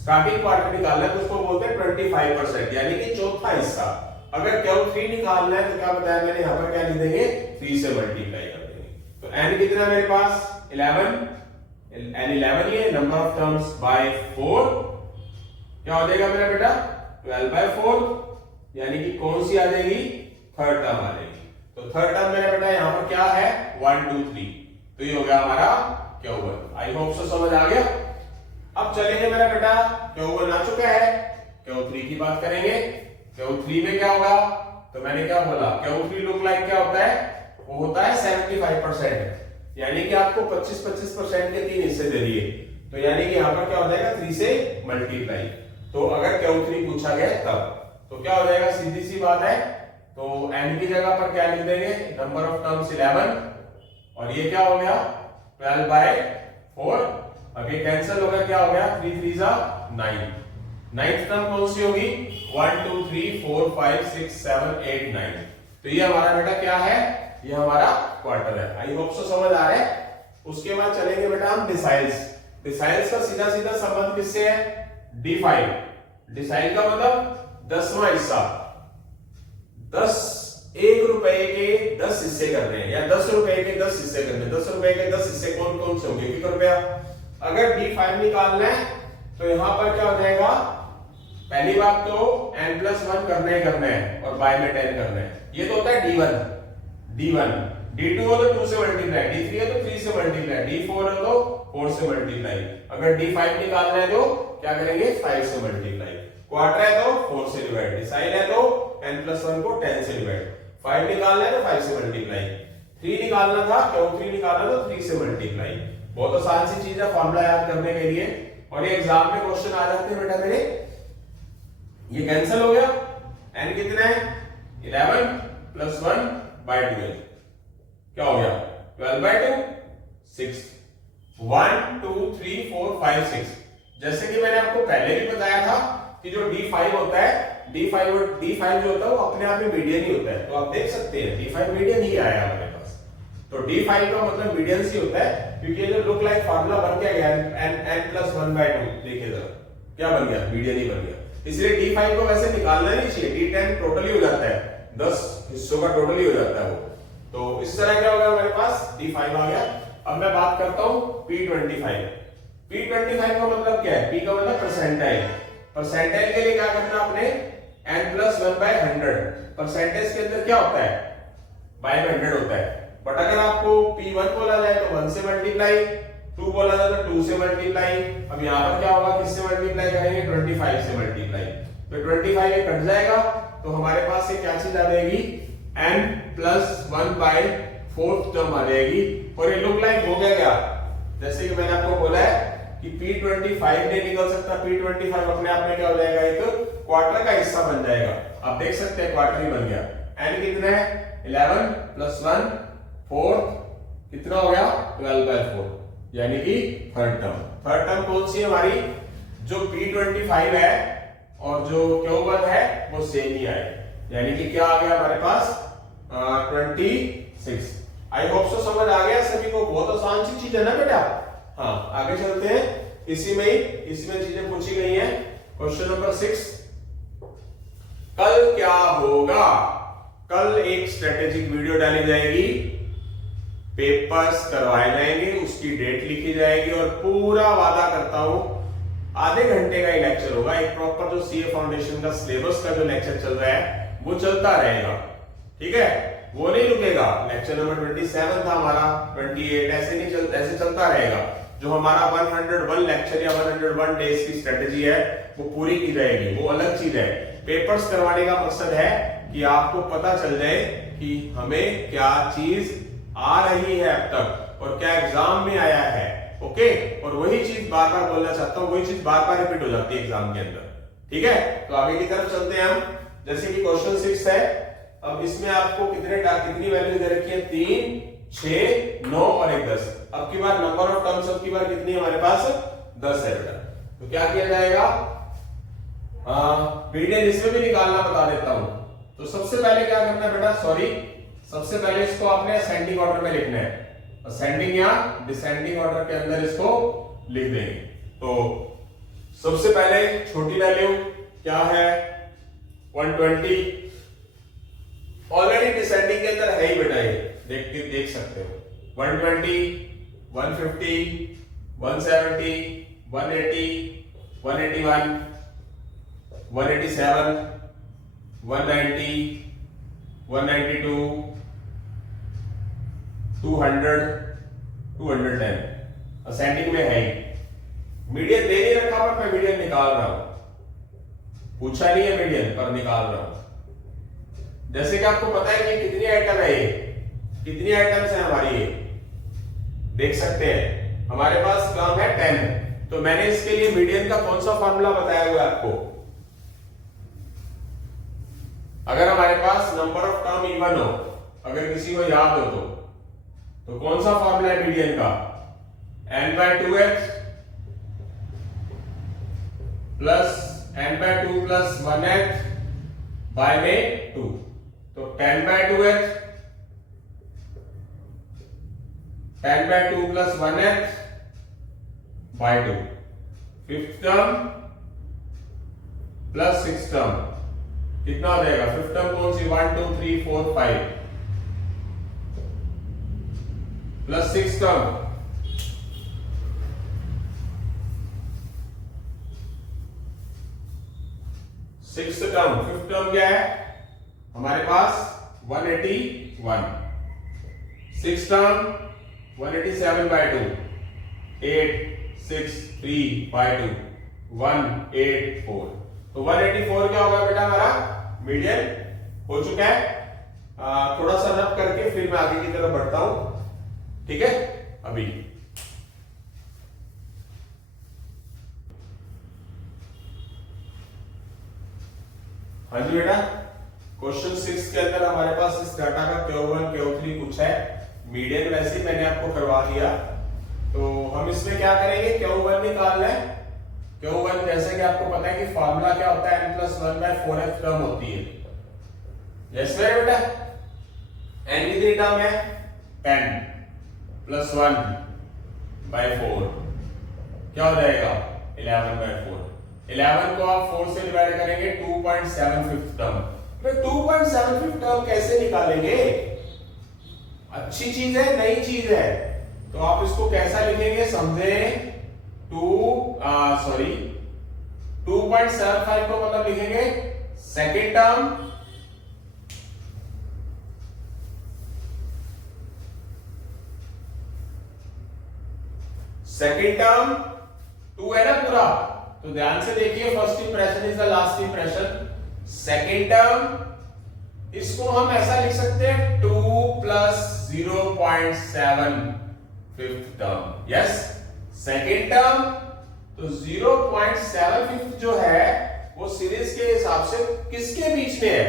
स्टार्टिंग क्वार्टर निकालना है, तो उसको बोलते हैं 25%, यानी कि चौथा हिस्सा। अगर Q3 निकालना है तो क्या बताया मैंने, यहां पर क्या लिख देंगे, 3 से मल्टीप्लाई कर देंगे। तो n कितना मेरे पास 11, n11 ये नंबर ऑफ टर्म्स बाय 4, क्या हो जाएगा मेरा बेटा 12/4, यानी कि कौन सी आ जाएगी, थर्ड टर्म आ जाएगी। तो थर्ड टर्म मेरा बेटा यहां पर क्या है 1 2 3, तो ये हो गया हमारा Q1। आई होप सो समझ आ गया। अब चलेंगे मेरा बेटा, Q1 आ चुका है, Q3 की बात करेंगे। Q3 में क्या होगा, तो मैंने क्या बोला, Q3 लुक लाइक क्या होता है, वो होता है 75%, यानी कि आपको 25% के 3 हिस्से दे दिए, तो यानी कि यहाँ पर क्या हो जाएगा 3 से मल्टीप्लाई। तो अगर Q3 पूछा गया तब तो क्या हो जाएगा, सीधी सी बात है, तो n की जगह पर क्या लिख देंगे, नंबर ऑफ टर्म्स 11, और ये क्या हो गया 12/4। अब ये कैंसिल हो गया, क्या हो गया 3 3 9। नाइन्थ टर्म कौन सी होगी, 1 2 3 4 5 6 7 8 9। तो ये हमारा बेटा क्या है, ये हमारा क्वार्टर है। आई होप सो समझ आ रहा है। उसके बाद चलेंगे बेटा हम डिसाइल्स। डिसाइल्स का सीधा सीधा संबंध किससे है, डिफाइल। डिसाइल का मतलब 10वां हिस्सा, 1 रुपए के 10 हिस्से करने हैं, या 10 रुपए के 10 हिस्से करने हैं। 10 रुपए के 10 हिस्से कौन कौन से होंगे, 1 रुपया। अगर D5 निकालना है तो यहां पर क्या हो जाएगा, पहली बात तो n+1 करना ही करना है और बाय में 10 करना है, ये तो होता है D1। D2 हो तो 2 से मल्टीप्लाई, D3 है तो 3 से मल्टीप्लाई, D4 हो तो 4 से मल्टीप्लाई। अगर D5 निकालना है तो क्या करेंगे, 5 से मल्टीप्लाई। क्वार्टर है तो 4 से डिवाइड, डिसाइल है तो n+1 को 10 से डिवाइड, 5 निकालना है तो 5 से मल्टीप्लाई, 3 निकालना था, Q3 निकालना तो 3 से मल्टीप्लाई। बहुत आसान सी चीज है फॉर्मूला याद करने के लिए, और ये एग्जाम में क्वेश्चन आ जाते हैं बेटा मेरे। ये कैंसिल हो गया, n कितना है 11 + 1/12, क्या हो गया 12/2 6। 1 2 3 4 5 6। जैसे कि मैंने आपको पहले भी बताया था कि जो D5 होता है, D5 जो होता है वो अपने आप में मीडियन ही होता है। तो आप देख सकते हैं D5 मीडियन ही आया हमारे पास, तो D5 का मतलब मीडियन ही होता है, क्योंकि ये जो लुक लाइक फार्मूला बन क्या गया, n+1/2, देखिए जरा क्या बन गया, मीडियन ही बन गया। इसलिए D5 को वैसे निकालना नहीं चाहिए, D10 टोटली हो जाता है, 10 हिस्सों का टोटली हो जाता है वो। तो इस तरह क्या होगा, हमारे पास D5 आ गया। अब मैं बात करता हूं P25। P25 का मतलब क्या है, P का मतलब परसेंटाइल। परसेंटाइल के लिए क्या करना आपने, n+1/100। परसेंटेज के अंदर क्या होता है, बाय 100 होता है। बट अगर आपको P1 बोला जाए तो 1 से मल्टीप्लाई, 2 बोला जाए तो 2 से मल्टीप्लाई। अब यहाँ पर क्या होगा, किससे मल्टीप्लाई करेंगे, 25 से मल्टीप्लाई। तो 25 ये कट जाएगा, तो हमारे पास ये क्या चीज आ जाएगी, n+1/4 टर्म आ जाएगी। और ये लुक लाइक हो गया क्या, जैसे कि मैंने आपको बोला है कि P25 नहीं निकल सकता, P25 अपने आप में क्या हो जाएगा, एक क्वार्टर का हिस्सा बन जाएगा। आप देख सकते हैं क्वार्टर ही बन गया। n कितना है 11 + 1 4, कितना हो गया 12/4, यानी कि थर्ड टर्म। थर्ड टर्म कौन सी है हमारी, जो P25 है और जो Q1 है वो सेम ही आए, यानी कि क्या आ गया हमारे पास 26। आई होप सो समझ आ गया सभी को, बहुत आसान सी चीज है ना बेटा। हाँ आगे चलते हैं, इसमें चीजें पूछी गई हैं। क्वेश्चन नंबर 6, कल क्या होगा। कल एक स्ट्रेटेजिक वीडियो डाली जाएगी, पेपर्स करवाए जाएंगे, उसकी डेट लिखी जाएगी, और पूरा वादा करता हूं आधे घंटे का ही लेक्चर होगा। एक प्रॉपर जो सीए फाउंडेशन का सिलेबस का जो लेक्चर चल रहा है वो चलता रहेगा, ठीक है, वो नहीं रुकेगा। लेक्चर नंबर 27 था हमारा, 28 ऐसे नहीं ऐसे चलता रहेगा। जो हमारा 101 लेक्चर या 101 डेज की स्ट्रेटेजी है वो पूरी की जाएगी, वो अलग चीज है। पेपर्स करवाने का मकसद है कि आपको पता चल जाए कि हमें क्या चीज आ रही है अब तक और क्या एग्जाम में आया है, ओके। और वही चीज बार बार बोलना चाहता हूं, वही चीज बार बार रिपीट हो जाती है एग्जाम के अंदर, ठीक है। तो आगे की तरफ चलते हैं हम। जैसे कि क्वेश्चन 6 है, अब इसमें आपको कितनी वैल्यू दे रखी है, 3 6 9 और 1 10। अब की बार नंबर ऑफ टर्म्स अब की बार कितनी है हमारे पास, 10 है बेटा। तो क्या किया जाएगा, मीडियन इसमें भी निकालना बता देता हूं। तो सबसे पहले क्या करना है बेटा, सबसे पहले इसको आपने असेंडिंग ऑर्डर में लिखना है, असेंडिंग या डिसेंडिंग ऑर्डर के अंदर इसको लिख देंगे। तो सबसे पहले छोटी वैल्यू क्या है 120, ऑलरेडी डिसेंडिंग के अंदर है ही बेटा, ये देख सकते हो। 120 150 170 180 181 187 190 192 200 210 असेंडिंग में है ही। मीडियन दे नहीं रखा पर मैं मीडियन निकाल रहा हूं, पूछा नहीं है मीडियन, पर निकाल रहा हूं। जैसे कि आपको पता है कि कितनी आइटम है, ये कितनी आइटम्स है हमारी, ये देख सकते हैं हमारे पास टर्म है 10। तो मैंने इसके लिए मीडियन का कौन सा फॉर्मूला बताया हुआ है आपको? अगर हमारे पास नंबर ऑफ टर्म इवन हो, अगर किसी को याद हो तो कौन सा फॉर्मूला है मीडियन का? n/2h plus n/2 plus 1h bye में 2। तो 10/2h 10/2 plus 1h by 2। Fifth term plus six term कितना हो जाएगा? फिफ्थ टर्म कौन सी? 1 2 3 4 5 plus six term six term. Fifth term क्या है हमारे पास? 181। Six term 187/2 8 6 3 5 2 184। तो 184 क्या होगा बेटा हमारा? मीडियन हो चुका है। थोड़ा सा रब करके फिर मैं आगे की तरफ बढ़ता हूं, ठीक है? अभी हाँ जी बेटा, क्वेश्चन 6 के अंदर हमारे पास इस डाटा का Q1 Q3 पूछा है। मीडियन वैसे ही मैंने आपको करवा दिया, तो हम इसमें क्या करेंगे? Q1 निकालना है। Q1 जैसे कि आपको पता है कि फॉर्मूला क्या होता है? n+1/4f टर्म होती है। यस मेरे बेटा, n कितनी टर्म है? 10 प्लस 1/4 क्या हो जाएगा? 11/4। 11 को आप 4 से डिवाइड करेंगे 2.75 टर्म। तो 2.75 टर्म कैसे निकालेंगे? अच्छी चीज है, नई चीज है, तो आप इसको कैसा लिखेंगे समझे? 2.75 को मतलब लिखेंगे सेकेंड टर्म टू है ना पूरा, तो ध्यान से देखिए, first impression is the last impression. Second term इसको हम ऐसा लिख सकते हैं 2 plus 0.7 fifth term. Yes, second term तो 0.75 जो है वो सीरीज के हिसाब से किसके बीच में है?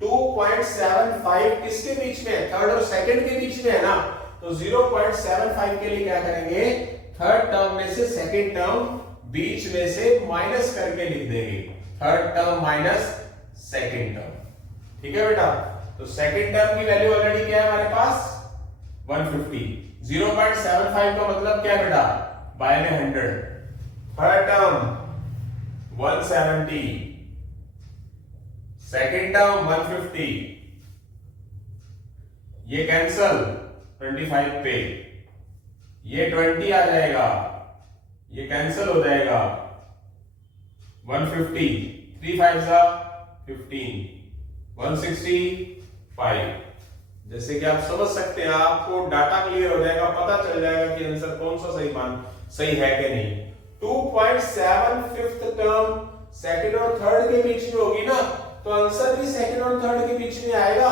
2.75 किसके बीच में है? थर्ड और सेकंड के बीच में है ना, तो 0.75 के लिए क्या करेंगे? थर्ड टर्म में से सेकंड टर्म बीच में से माइनस करके लिख देंगे, third term minus second term. ठीक है बेटा, तो सेकंड टर्म की वैल्यू ऑलरेडी क्या है हमारे पास? 150। 0.75 का मतलब क्या है बेटा? बाय में 100। थर्ड टर्म 170, सेकंड टर्म 150, ये कैंसल 25 पे, ये 20 आ जाएगा, ये कैंसल हो जाएगा 150, 3 5 15, 165। जैसे कि आप समझ सकते हैं, आपको डाटा क्लियर हो जाएगा, पता चल जाएगा कि आंसर कौन सा सही है कि नहीं। 2.75 टर्म सेकंड और थर्ड के बीच में होगी ना, तो आंसर भी सेकंड और थर्ड के बीच में आएगा।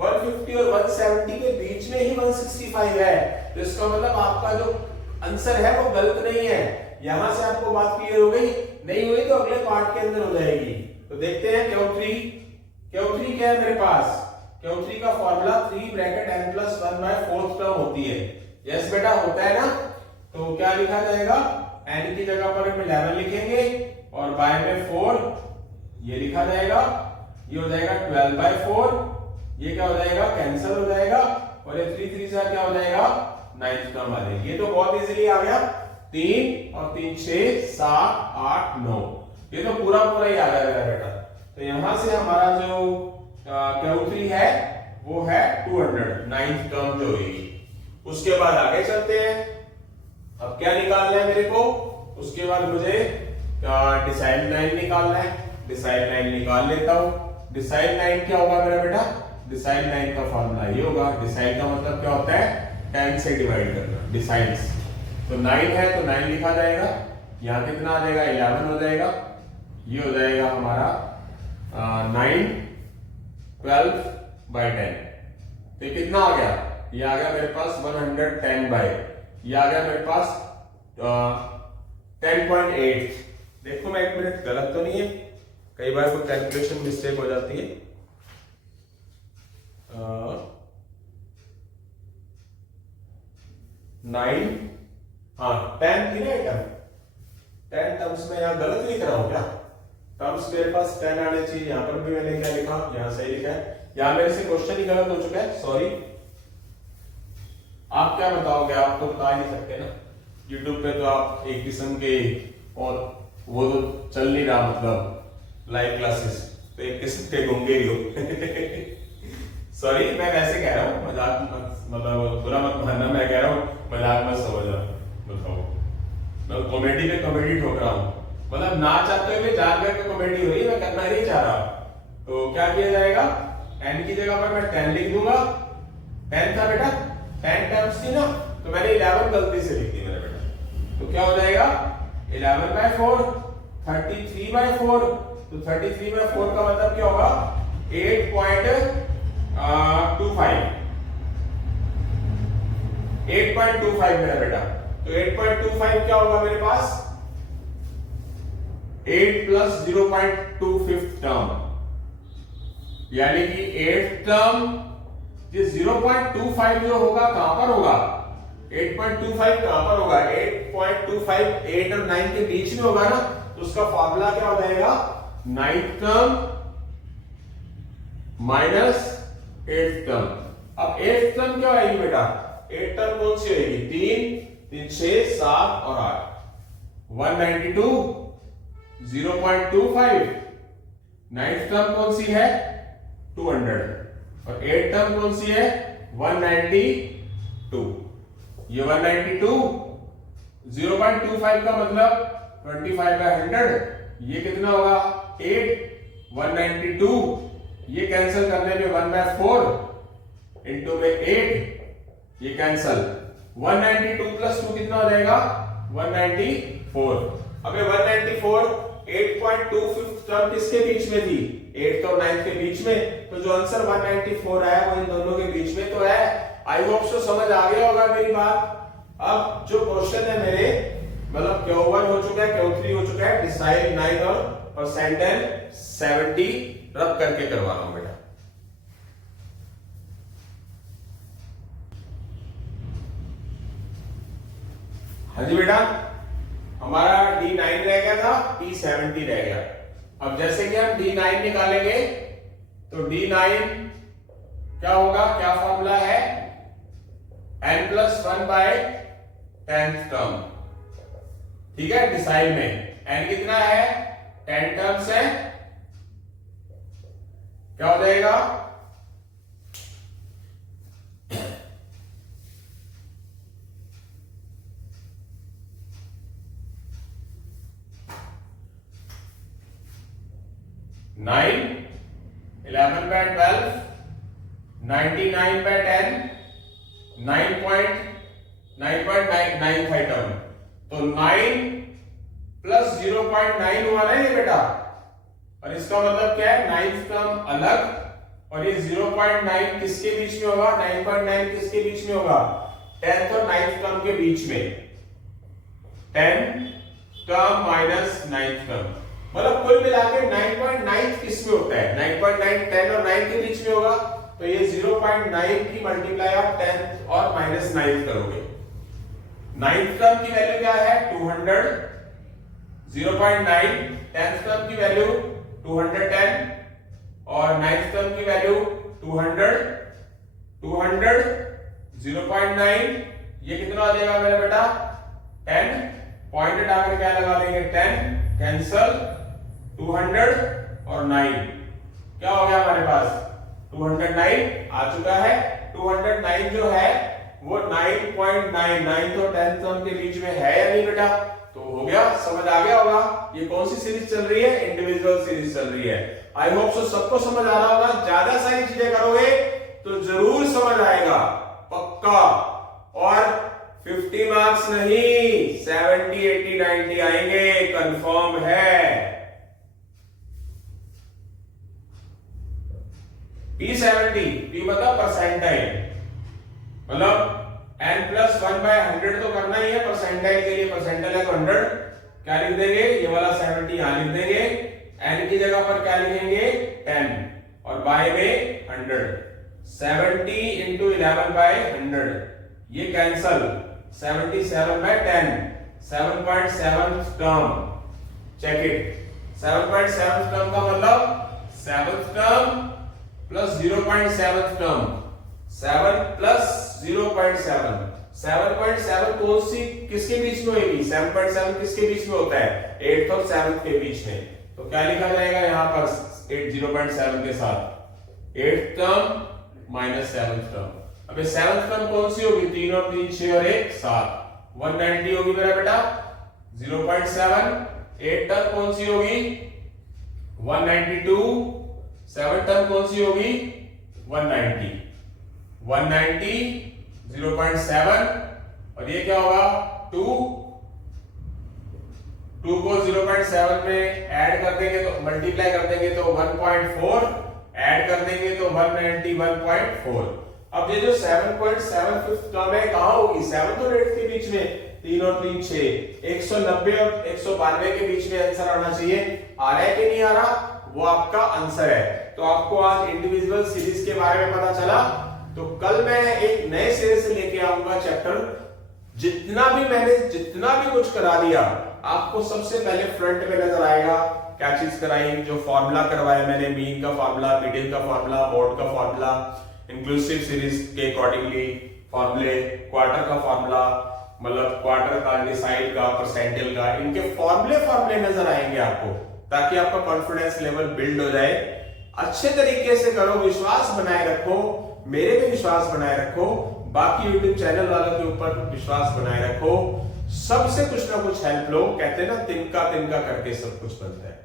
150 और 170 के बीच में ही 165 है, तो इसका मतलब आपका जो आंसर है वो गलत नहीं है। यहां से आपको बात क्लियर हो गई? नहीं हुई तो अगले पार्ट के अंदर हो जाएगी। तो देखते हैं Q3 क्या है मेरे पास? Q3 का फॉर्मूला 3 ब्रैकेट n+1/4 टर्म होती है। यस बेटा, होता है ना, तो क्या लिखा जाएगा? n की जगह पर हम 11 लिखेंगे और बाय में 4 ये लिखा जाएगा, ये हो जाएगा 12/4, ये क्या हो जाएगा? कैंसिल हो जाएगा, और ये 3 3 से क्या हो जाएगा? 9th टर्म आ जाएगी। ये तो बहुत इजीली आ गया, 3 और 3 6 7 8 9, ये तो पूरा ही आ जाएगा बेटा। तो यहां से हमारा जो Q3 है वो है 200, 9th टर्म जो होगी। उसके बाद आगे चलते हैं। अब क्या निकालना है मेरे को? उसके बाद मुझे डिसाइड लाइन निकालना है। डिसाइड लाइन निकाल लेता हूं। डिसाइड लाइन क्या होगा मेरा बेटा? डिसाइड लाइन का फॉर्मूला ये होगा। डिसाइड का मतलब क्या होता है? 10 से डिवाइड करना, डिसाइड्स। तो 9 है तो 9 लिखा जाएगा, यहां कितना आ जाएगा? 11 हो जाएगा, ये हो जाएगा हमारा 9 12 बाई 10। तो कितना आ गया, ये आ गया मेरे पास 110 बाई, ये आ गया मेरे पास 10.8। देखो मैं एक मिनट, गलत तो नहीं है, कई बार कोई कैलकुलेशन मिस्टेक हो जाती है। 9 हाँ 10 थी ना आइटम, 10 टर्म्स में यहाँ गलत लिख रहा हूं क्या? टर्म्स मेरे पास 10 आने चाहिए, यहां पर भी मैंने क्या लिखा, यहां सही लिखा है, यहां मेरे से क्वेश्चन ही गलत हो चुका है, सॉरी। आप क्या बताओगे, आप तो बता नहीं सकते ना, यूट्यूब पे तो आप एक किस्म के, और वो तो चल नहीं रहा, मतलब लाइव क्लासेस, तो एक किस्म के गूंगे ही हो। सॉरी, मैं वैसे कह रहा हूँ, मजाक मतलब बुरा मत मानना, मैं कह रहा हूँ मजाक मत समझना, बताओ मैं कॉमेडी पे कॉमेडी ठोक रहा हूँ, मतलब ना चाहते हुए जान करके कॉमेडी हो रही है, मैं करना नहीं चाह रहा। तो क्या किया जाएगा, n की जगह पर मैं 10 लिख दूंगा, 10 था बेटा, 10 टर्म्स थी ना, तो मैंने 11 गलती से लिख दी मेरे बेटा, तो क्या हो जाएगा 11/4, 33/4, तो 33/4 का मतलब क्या होगा 8.25 मेरा बेटा। तो 8.25 क्या होगा मेरे पास, 8 प्लस 0.25 टर्म, यानी कि 8 टर्म, ये 0.25 जो होगा कहां पर होगा, 8.25 कहां पर होगा, 8.25 8 और 9 के बीच में होगा ना, तो उसका फॉर्मूला क्या हो जाएगा, 9th term minus 8th term. अब 8th टर्म क्या आएगी बेटा, 8 टर्म कौन सी होगी, 3 3 6 7 और 8, 192 0.25, 9th टर्म कौन सी है 200, और 8th टर्म कौन सी है 192, ये 192 0.25 का मतलब 25/100, ये कितना होगा 8, 192 ये कैंसिल करने में 1/4 इंटू में 8, ये कैंसल, 192 प्लस 2 कितना हो जाएगा 194। अबे 194 8.25 टर्म किसके बीच में थी, 8 और 9 के बीच में, तो जो आंसर 194 आया वो इन दोनों के बीच में तो है। आई होप सो समझ आ गया होगा मेरी बात। अब जो क्वेश्चन है मेरे, मतलब Q1 हो चुका है, Q3 हो चुका है, डिसाइड 9 और परसेंटाइल 70 रब करके करवा रहा हूं बेटा। हाँ जी बेटा, हमारा D9 रह गया था, P70 रह गया। अब जैसे कि हम D9 निकालेंगे, तो D9 क्या होगा, क्या फॉर्मूला है, n+1/10th टर्म, ठीक है, डिसाइड में n कितना है 10 टर्म्स है, क्या हो जाएगा 9, 11/12, 99/10, 9.995 टर्म, तो 9 प्लस 0.9 हुआ ना ये बेटा, और इसका मतलब क्या है 9th टर्म अलग, और ये 0.9 किसके बीच में होगा, 9.9 किसके बीच में होगा, 10th और 9th टर्म के बीच में, 10 टर्म माइनस 9th टर्म, मतलब कुल मिलाकर 9.9 किस में होता है, 9.9 10 और 9 के बीच में होगा, तो ये 0.9 की मल्टीप्लाई आप 10th और माइनस 9th करोगे। 9th टर्म की वैल्यू क्या है 200, 0.9 10th टर्म की वैल्यू 210 और 9th टर्म की वैल्यू 200, 0.9 ये कितना आ जाएगा मेरा बेटा 10, पॉइंट हटाकर क्या लगा देंगे 10, कैंसल 200 और 9, क्या हो गया हमारे पास 209 आ चुका है। 209 जो है वो 9.99 तो 10th टर्म के बीच में है या नहीं बेटा, तो हो गया, समझ आ गया होगा। ये कौन सी सीरीज चल रही है, इंडिविजुअल सीरीज चल रही है। आई होप सो सबको समझ आ रहा होगा, ज्यादा सारी चीजें करोगे तो जरूर समझ आएगा पक्का, और 50 मार्क्स नहीं 70 80 90 आएंगे, कंफर्म है। P70, P मतलब परसेंटाइल, मतलब n+1/100 तो करना ही है परसेंटाइल के लिए, परसेंटाइल है तो 100, क्या लिख देंगे ये वाला 70 यहां लिख देंगे, n की जगह पर क्या लिखेंगे 10 और बाय में 100, 70 into 11/100 ये cancel, 77/10, 7.7 term, check it, 7.7 term का मतलब 7th term plus 0.7 term, 7 plus 0.7, 7.7 कौन सी किसके बीच में होगी, 7.7 किसके बीच में होता है 8th और 7th के बीच में, तो क्या लिखा जाएगा यहां पर 0.7 के साथ 8th term minus 7th term. अब ये 7th टर्म कौन सी होगी, 3 और 3 6 और 1 7, 190 होगी मेरा बेटा 0.7, 8 टर्म कौन सी होगी 192, 7 टर्म कौन सी होगी 190, 0.7 और ये क्या होगा 2 को 0.7 में ऐड कर देंगे तो मल्टीप्लाई कर देंगे तो 1.4, ऐड कर देंगे तो 191.4। अब ये जो 7.7 टर्म है कहां होगी, 7 और 8 के बीच में, 3 और 3 6, 190 और 192 के बीच में आंसर आना चाहिए, आ रहा है कि नहीं आ रहा, वो आपका आंसर है। तो आपको आज इंडिविजुअल सीरीज के बारे में पता चला, तो कल मैं एक नए सिरे से लेके आऊंगा चैप्टर, जितना भी कुछ करा दिया आपको सबसे पहले फ्रंट में नजर आएगा, क्या चीज कराई, जो फॉर्मूला करवाया मैंने, मीन का फॉर्मूला, मीडियन का फॉर्मूला, मोड का फॉर्मूला, इंक्लूसिव सीरीज के अकॉर्डिंगली फॉर्मूले, क्वार्टर का फॉर्मूला, मतलब क्वार्टर का, डिसाइड का, परसेंटाइल का, इनके फॉर्मूले नजर आएंगे आपको, ताकि आपका कॉन्फिडेंस लेवल बिल्ड हो जाए। अच्छे तरीके से करो, विश्वास बनाए रखो, मेरे पे विश्वास बनाए रखो, बाकी यूट्यूब चैनल वालों के ऊपर विश्वास बनाए रखो, सबसे कुछ ना कुछ हेल्प लो। कहते हैं ना तिनका तिनका करके सब कुछ बनता है,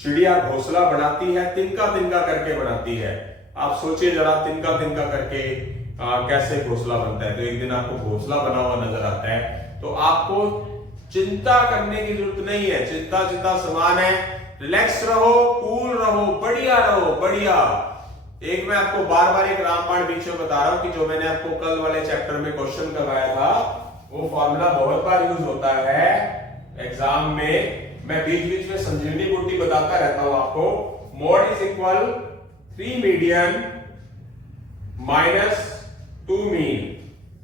चिड़िया घोंसला बनाती है तिनका तिनका करके बनाती है। आप सोचिए जरा तिनका तिनका करके कैसे घोंसला बनता है, तो एक दिन आपको घोंसला बना हुआ नजर आता है, तो आपको चिंता करने की जरूरत नहीं है, चिंता समान है, रिलैक्स रहो, कूल रहो, बढ़िया रहो, बढ़िया। एक मैं आपको बार बार एक रामबाण बीच में बता रहा हूं कि जो मैंने आपको कल वाले चैप्टर में क्वेश्चन करवाया था, वो फॉर्मूला बहुत बार यूज होता है एग्जाम में, मैं बीच में संजीवनी बूटी बताता रहता हूं आपको। Mode is equal 3 median minus 2 mean,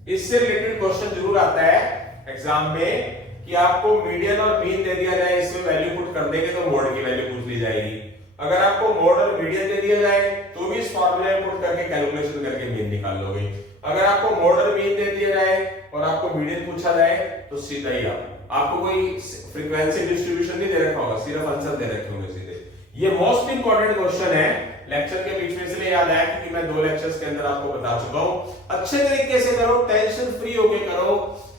इससे रिलेटेड क्वेश्चन जरूर आता है एग्जाम में कि आपको मीडियन और मीन दे दिया जाए, इसमें वैल्यू पुट कर देंगे तो मोड की वैल्यू पूछ ली जाएगी। अगर आपको मोड और मीडियन दे दिया जाए तो भी इस फॉर्मूले में पुट करके कैलकुलेशन करके मीन निकाल लोगे। अगर आपको मोड और मीन दे दिया जाए और आपको मीडियन पूछा जाए तो सीधा ही आपको कोई फ्रीक्वेंसी डिस्ट्रीब्यूशन नहीं दे रखा होगा, सिर्फ आंसर दे रखे होंगे सीधे। ये मोस्ट इंपॉर्टेंट क्वेश्चन है लेक्चर के बीच में, इसलिए याद आया क्योंकि मैं 2 लेक्चर्स के अंदर आपको बता चुका हूं। अच्छे तरीके से करो, टेंशन फ्री होके करो,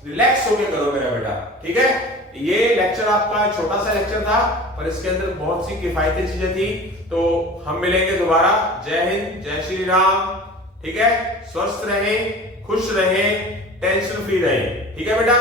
रिलैक्स होके करो मेरा बेटा, ठीक है। ये लेक्चर आपका छोटा सा लेक्चर था, पर इसके अंदर बहुत सी किफायती चीजें थी। तो हम मिलेंगे दोबारा। जय हिंद, जय श्री राम, ठीक है। स्वस्थ रहें, खुश रहें, टेंशन फ्री रहें, ठीक है बेटा।